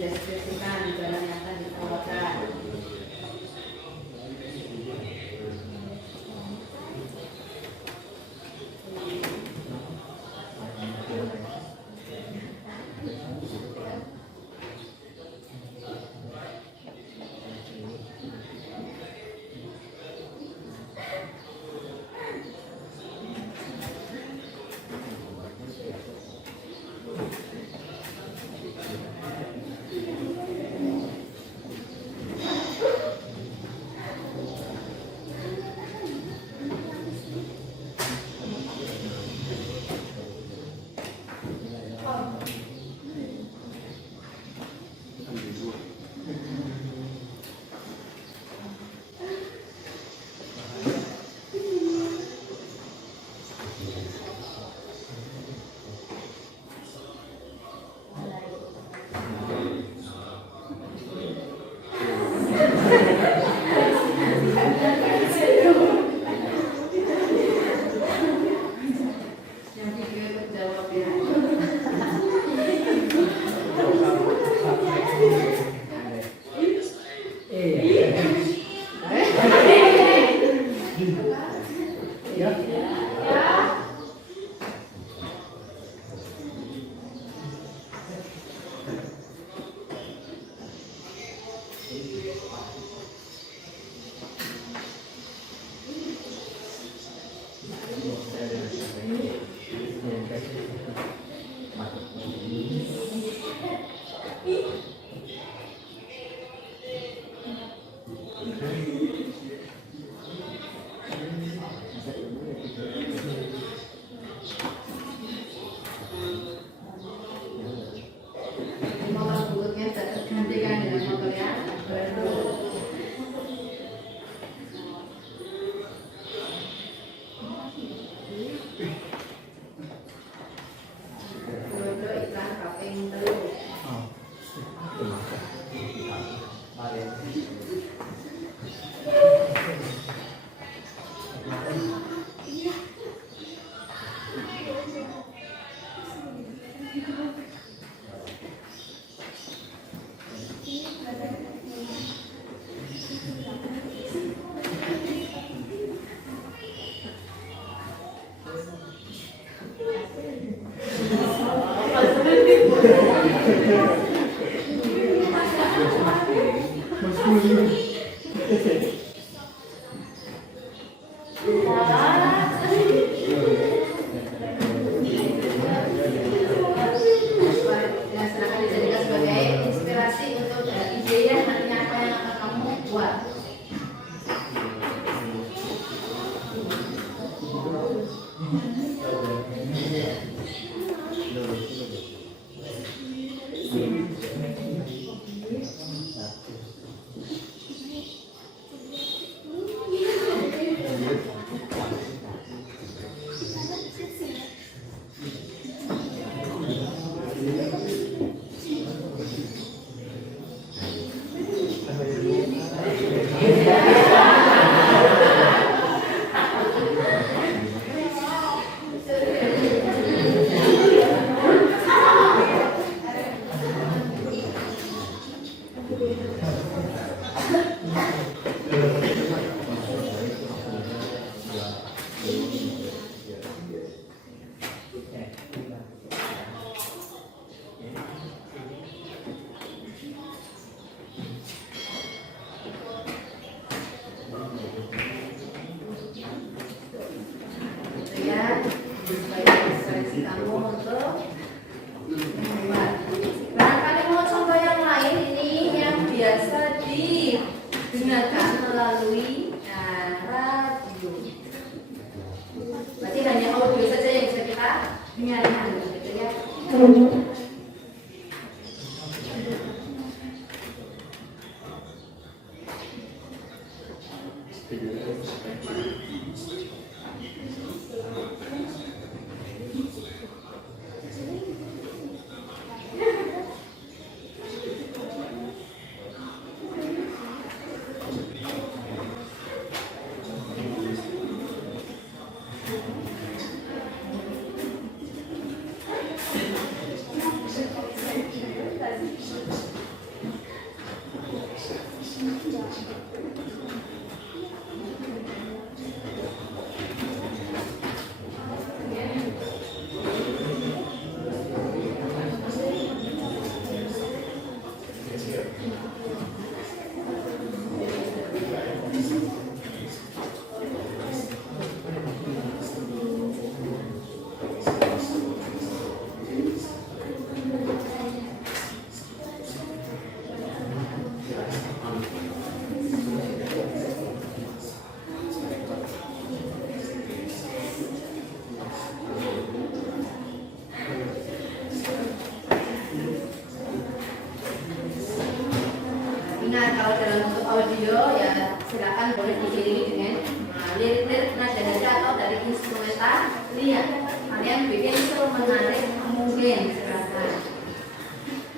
Deskripsikan barang yang akan ditawarkan. Ingat kalau dalam bentuk audio ya silakan boleh diiringi dengan lirik-lirik nada-nada atau dari instrumental. Lihat kalian bikin menarik mungkin silakan.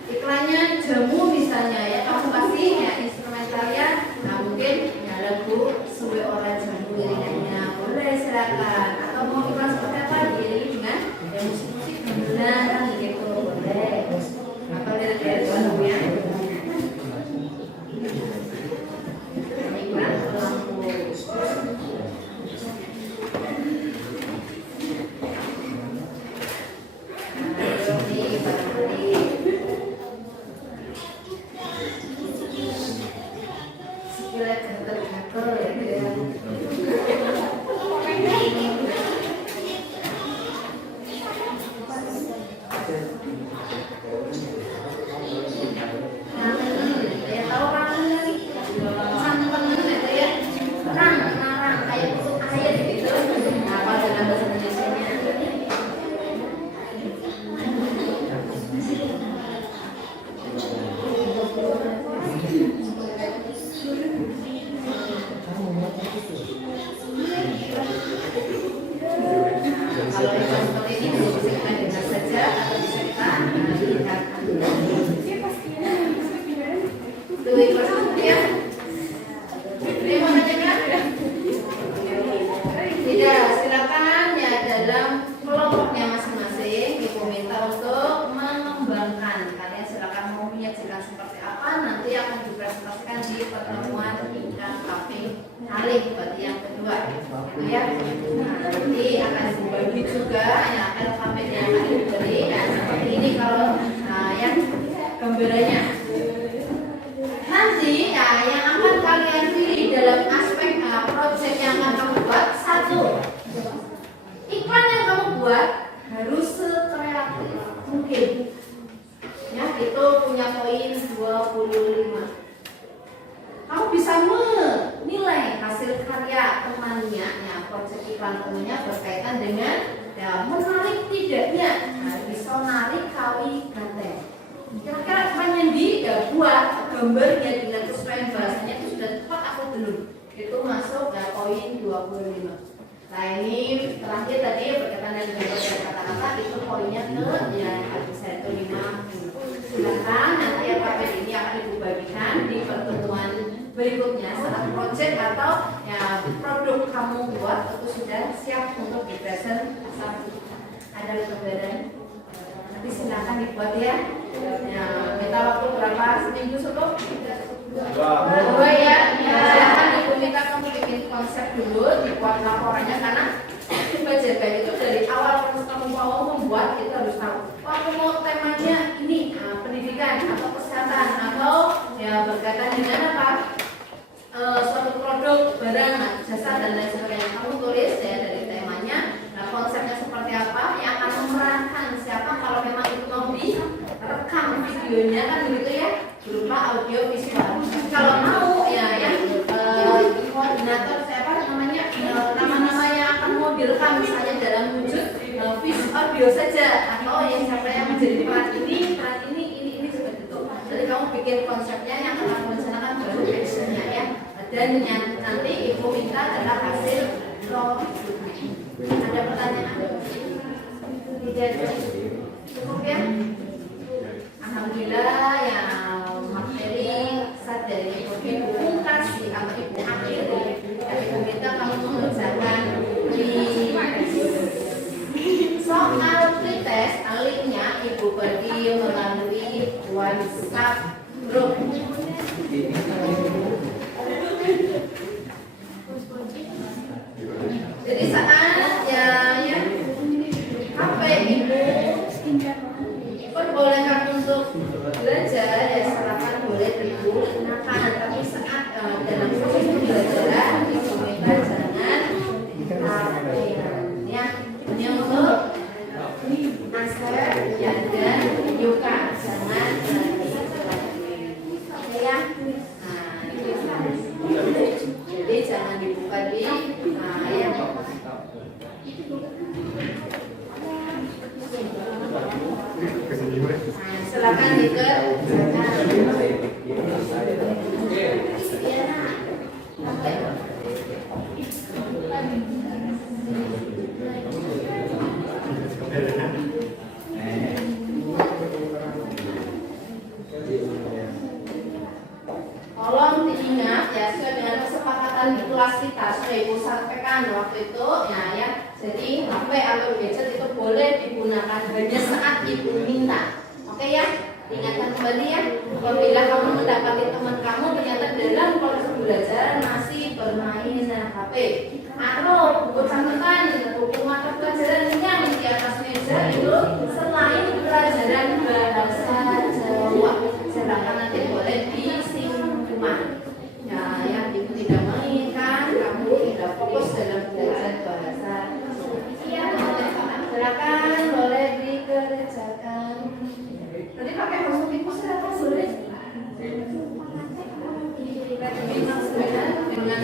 Iklannya jamu misalnya ya kamu kasih ya instrumentalnya. Nah mungkin ya lagu suwe ora jamu iringannya boleh silakan. Atau mau iklan seperti apa diiringi dengan ya musik-musik gamelan gitu boleh. Atau lirik-lirik lagunya. Misalnya dalam wujud audio saja atau yang siapa yang menjadi dan nanti ibu minta adalah hasil produk. Ada pertanyaan? Tidak. Cukup ya? Alhamdulillah ya, materi dari ibu kasih atau ibu akhiri dan ibu minta kamu mengerjakan di soal pretest. Linknya ibu bagi melalui WhatsApp grup. Jadi saat ya HP ibu perbolehkan untuk belajar, ya silakan boleh digunakan, tapi saat dalam proses pembelajaran ibu minta jangan ya, ini untuk Asep ya, dan Yuka jangan oke ya. Jadi jangan dibuka di ya. Silakan dikerjakan. Tolong diingat ya, sesuai dengan kesepakatan di kelas kita sudah ibu sampaikan waktu itu ya. Jadi HP atau gadget itu boleh digunakan hanya saat ibu minta. Oke ya, ingatkan kembali ya. Apabila kamu mendapati teman kamu ternyata dalam proses belajar masih bermain HP atau buku catatan, buku mata pelajaran yang di atas meja itu selain pelajaran bahasa Jawa, silakan nanti boleh disimpan. Ya, yang ibu tidak menginginkan kamu tidak fokus dalam belajar bahasa. Iya, silakan boleh dikerjakan. Tadi pakai bahasa ibu silakan boleh. Dengan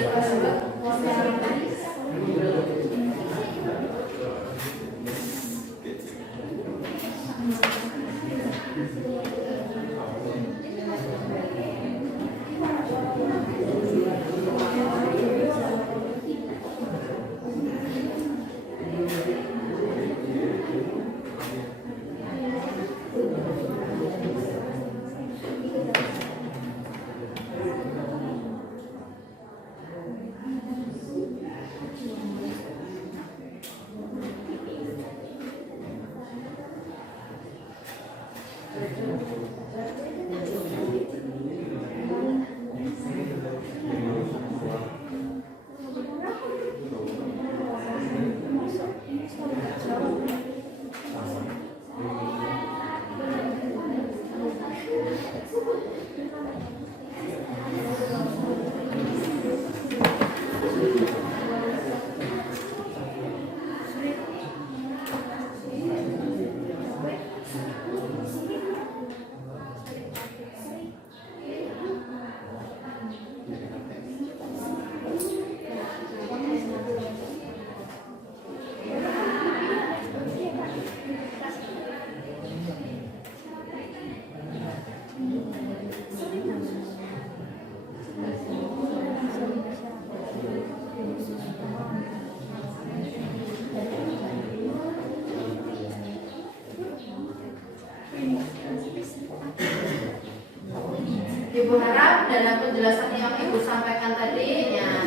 Ibu harap dalam penjelasan yang Ibu sampaikan tadi ya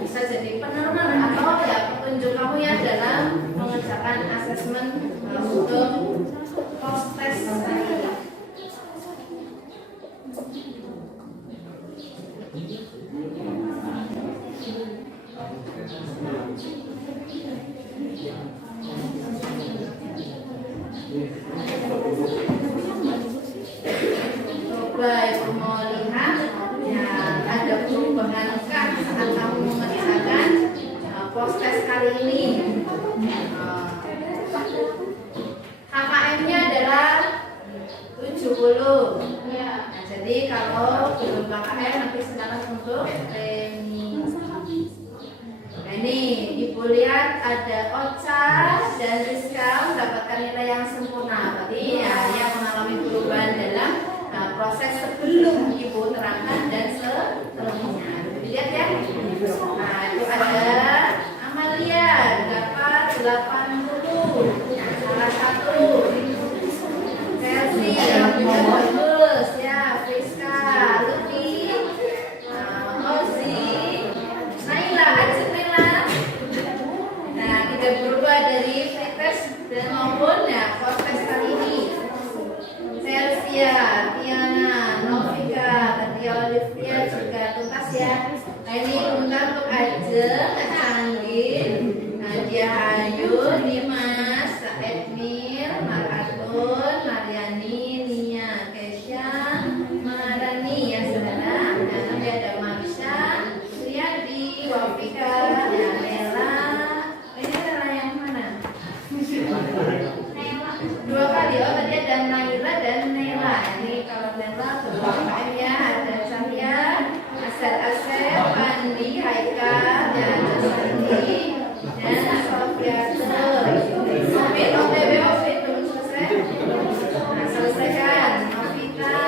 bisa jadi penerima atau ya petunjuk kamu ya dalam mengerjakan asesmen untuk post-test tadi. Baik, mau lihat ya ada perubahankah saat kamu mengerjakan post-test kali ini. KKM-nya adalah 70. Nah, jadi kalau belum KKM nanti silakan untuk training. Nah, ini Ibu lihat ada Ocha dan Rizka mendapatkan nilai yang sempurna. Berarti ya yang mengalami perubahan dalam proses sebelum Ibu terangkan dan seterusnya. Lihat ya. 80. Salah satu. Versi yang bagus ya, Friska, Lutfi, Ozi, Naila, Ajit Naila. Nah, kita berubah dari free test dan maupun ya podcast kali ini. Celsia, Tiana, Novika, Katia Olivia juga tuntas ya. Nah, ini undang untuk Ajeng, Canggin, Nadia Ayu, Dimas, Edmil, Maratun, Mariani, Nia, Kesha, Marani ya saudara. Dan nanti ada Marsha, Suyadi, Wafika, dan Nela. Ini Nela yang mana? Dua kali. Oh tadi ada Naila dan Nela. Ini kalau Nela berapa ya? Ada Cahya, Asep, Andi, Haika, dan Sandi, dan Sofiatul. OTW belum selesai. Nah, selesaikan. Novita.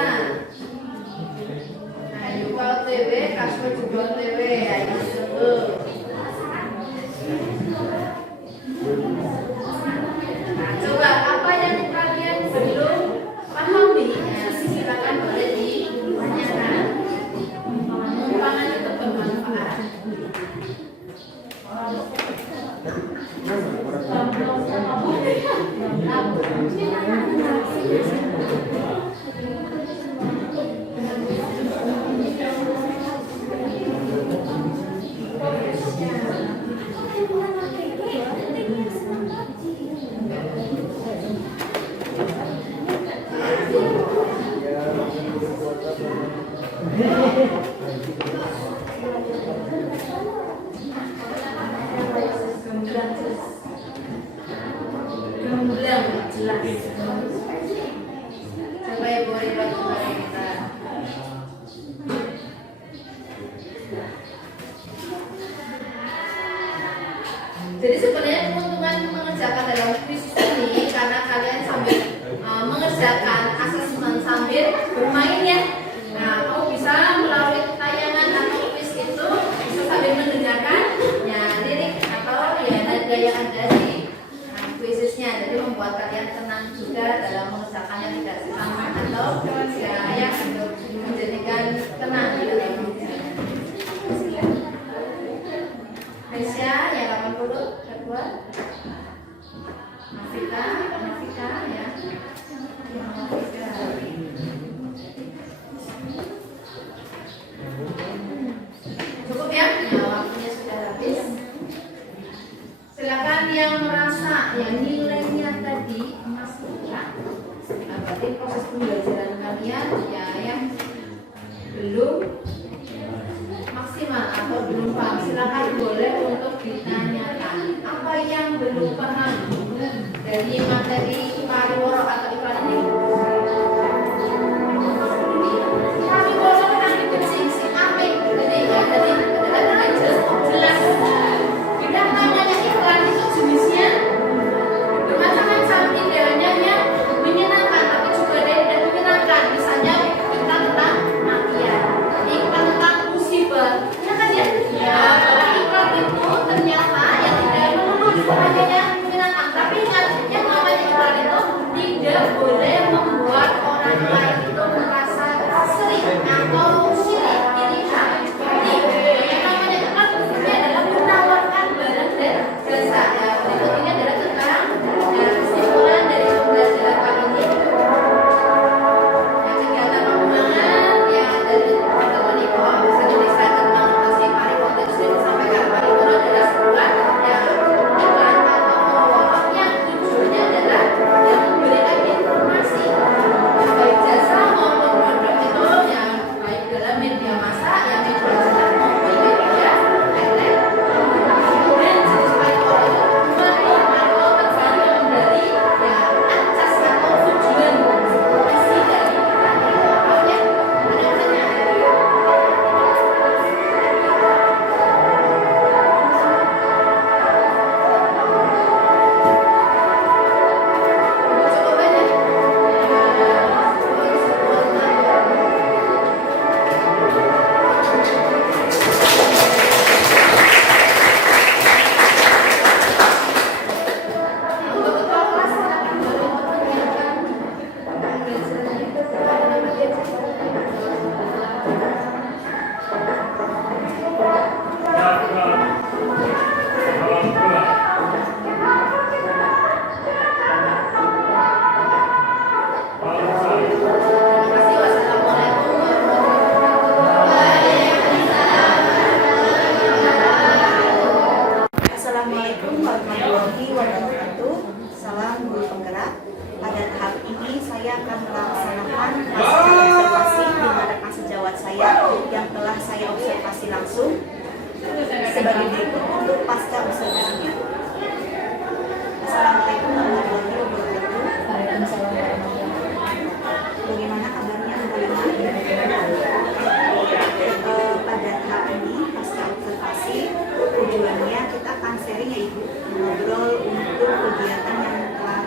Nah, juga OTW, Kasur juga OTW. Ayo dulu. Nah, coba apa yang kalian belum pahami? Nah, silakan boleh ditanyakan. Pengembangan itu bermanfaat. Gemblang jelas. Coba ya boleh bantu kita. Jadi sebenarnya keuntungan mengerjakan dalam kuis ini karena kalian sambil mengerjakan asesmen sambil bermain ya. Nah, kamu bisa melalui tayangan atau kuis itu bisa sambil mendengarkan ya lirik atau ya nada yang ada di kuisnya. Jadi membuat kalian tenang juga dalam mengerjakannya, tidak sama atau ya yang menjadikan tenang gitu ya. Aisyah yang 80 kedua. Nafika ya. Nafika. Cukup ya? Nah, waktunya sudah habis. Silakan yang merasa yang nilainya tadi masih kurang. Nah, berarti proses pembelajaran kalian ya yang belum maksimal atau belum paham. Silakan boleh untuk ditanyakan apa yang belum paham dari materi pariwara atau iklan ini. Pariwara kan diberi si ame, jadi ya tadi adalah jelas. Kita namanya iklan itu jenisnya bermacam-macam, indahnya yang menyenangkan, tapi juga ada yang tidak menyenangkan. Misalnya iklan tentang makian, iklan tentang musibah, ya kan ya? Ya, kalau iklan itu ternyata yang tidak melulu hanya menyenangkan, tapi ingat yang namanya iklan itu tidak boleh membuat orang lain itu merasa sering atau sirik, iritan. Yang namanya iklan ini adalah menawarkan barang dan jasa. Ya, berikut ini adalah tentang kesimpulan dari pembelajaran kali ini. Kegiatan pengembangan yang dari teman-teman Niko bisa didesain tentang notasi pariwara itu sudah disampaikan. Pariwara adalah sebuah yang iklan atau yang tujuannya adalah yang memberikan informasi wabarakatuh. Salam guru penggerak. Pada tahap ini saya akan melaksanakan pasca observasi di mana sejawat saya yang telah saya observasi langsung sebagai berikut untuk pasca observasinya. Assalamualaikum warahmatullahi wabarakatuh. Waalaikumsalam warahmatullahi wabarakatuh. Bagaimana kabarnya pada tahap ini pasca observasi tujuannya kita akan sharing ya Ibu, ngobrol untuk kegiatan yang telah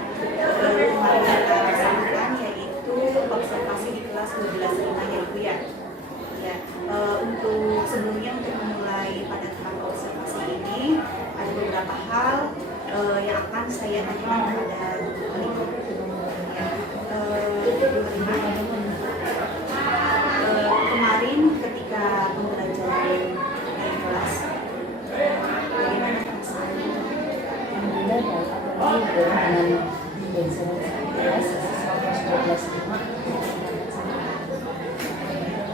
kemarin kita laksanakan, yaitu observasi di kelas 12.5 ya Ibu ya. Untuk sebelumnya untuk memulai pada tahap observasi ini ada beberapa hal yang akan saya tanyakan kepada guru Halimah. Kemarin ketika pembelajaran di kelas, bagaimana perasaannya? Alhamdulillah baik. Apalagi dengan pembelajaran saya siswa kelas 12.5.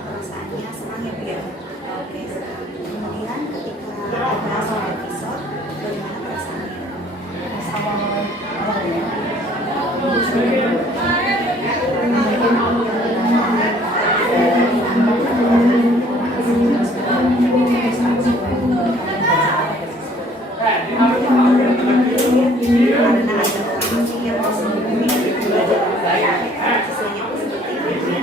Perasaannya senang ya Bu ya? Oke, kemudian ketika ada supervisor, bagaimana perasaannya? Awalnya Karena ada orang asing yang masih memiliki belajar siswanya pun seperti ini.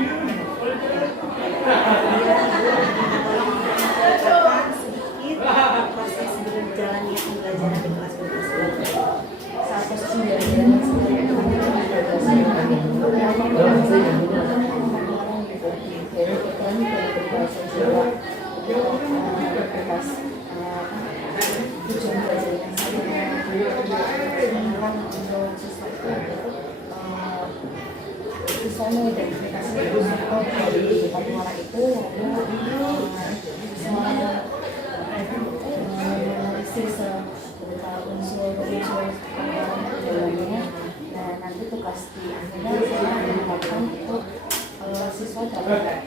Tolong diceritakan sedikit proses berjalannya pembelajaran di kelas 12. saat proses pembelajaran saya itu berbahasa Jawa itu bekas tujuan belajar yang saya lakukan untuk siswa itu siswa mengidentifikasi tokoh dari Pariwara itu lalu bisa menganalisis beberapa unsur-unsur dalamnya. Nah, nanti tugas di akhirnya saya mengharapkan untuk siswa dapat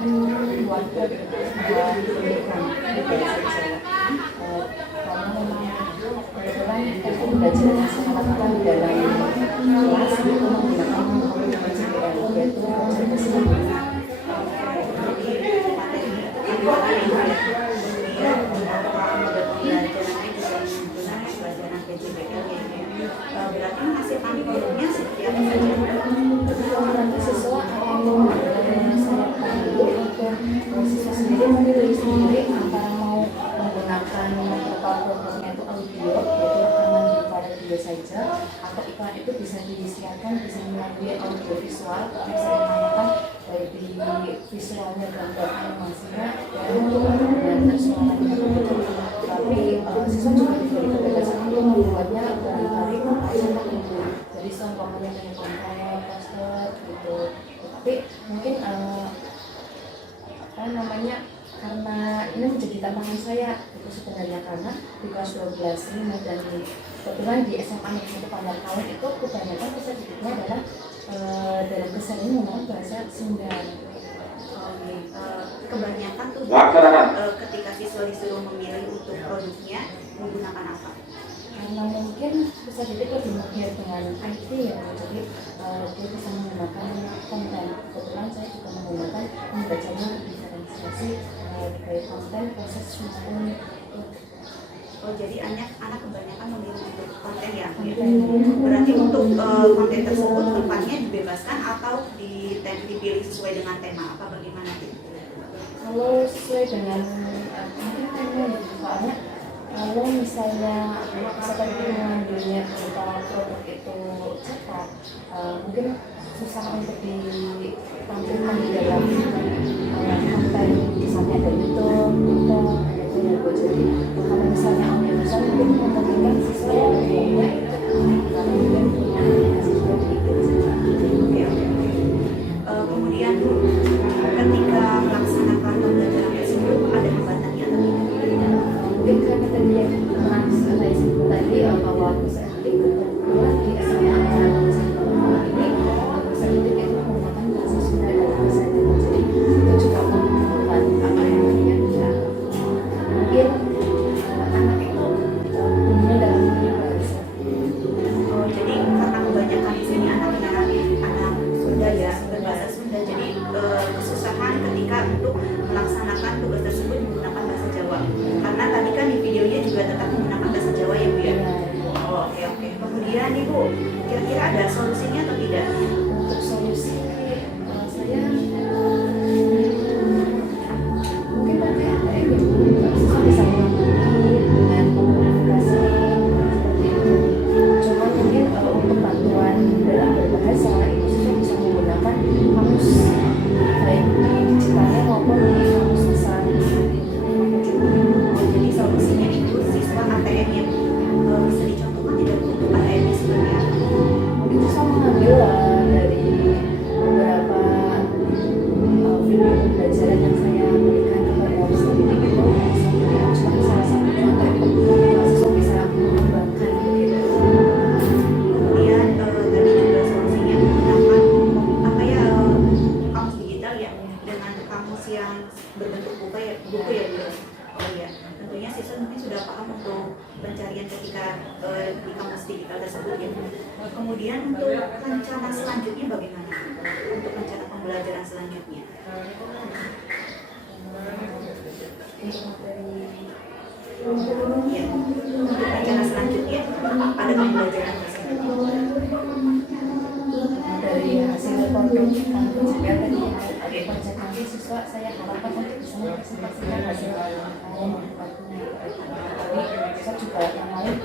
membuat pemikiran dari saya. Karena memang kebetulan itu pembelajaran yang saya lakukan dalam kelas itu menggunakan JPL, yaitu observasi. Berarti menghasilkan produknya seperti apa saja? Nanti siswa akan menggunakan saya panggil untuk siswa sendiri memilih sendiri antara mau menggunakan beberapa produknya itu audio, yaitu rekaman berupa video saja, atau iklan itu bisa disiarkan bisa melalui audio visual, bisa menanyakan baik di visualnya gambar animasinya dan suaranya. Tapi siswa juga diberi kebebasan untuk membuatnya barangkali contoh itu, jadi seumpamanya dengan konten, poster gitu. Tapi mungkin karena ini menjadi tantangan saya itu sebenarnya, karena di kelas 12 ini dan kebetulan di SMA Negeri 1 Bandar Kaung itu kebanyakan peserta didiknya adalah dalam keseharian menggunakan bahasa Sunda. Kebanyakan tuh ketika siswa disuruh memilih untuk produknya menggunakan apa? Karena mungkin peserta didik lebih mahir dengan IT ya, jadi dia bisa menggunakan konten. Kebetulan saya juga menggunakan membacanya diferensiasi baik konten, proses maupun Oh, jadi anak kebanyakan memilih untuk konten ya? Berarti untuk konten tersebut tempatnya dibebaskan atau dipilih sesuai dengan tema apa, bagaimana? kalau sesuai dengan mungkin tema gitu, soalnya kalau misalnya seperti mengambilnya berupa produk itu cetak, mungkin susah untuk ditampilkan di dalam konten, misalnya ada YouTube, Twitter, jadi kalau misalnya audio mungkin memungkinkan siswa yang punya karena mungkin punya siswa di Kemudian ketika melaksanakan pembelajaran tersebut ada hambatannya atau tidak? mungkin karena tadi yang pernah saya sebut tadi bahwa peserta didik kebetulan di SMA Angkatan ini peserta didik itu menggunakan bahasa Sunda dan bahasa Jawa, jadi itu juga membuat apa yang namanya mungkin anak itu punya ketika di kampus digital tersebut ya. Kemudian untuk rencana selanjutnya bagaimana? Untuk rencana pembelajaran selanjutnya? Ya, untuk rencana selanjutnya ada pembelajaran tersebut. Dari hasil produk kampus juga tadi proyek nanti siswa saya harapkan untuk bisa mempresentasikan hasil karya produknya. Tapi saya juga yang lain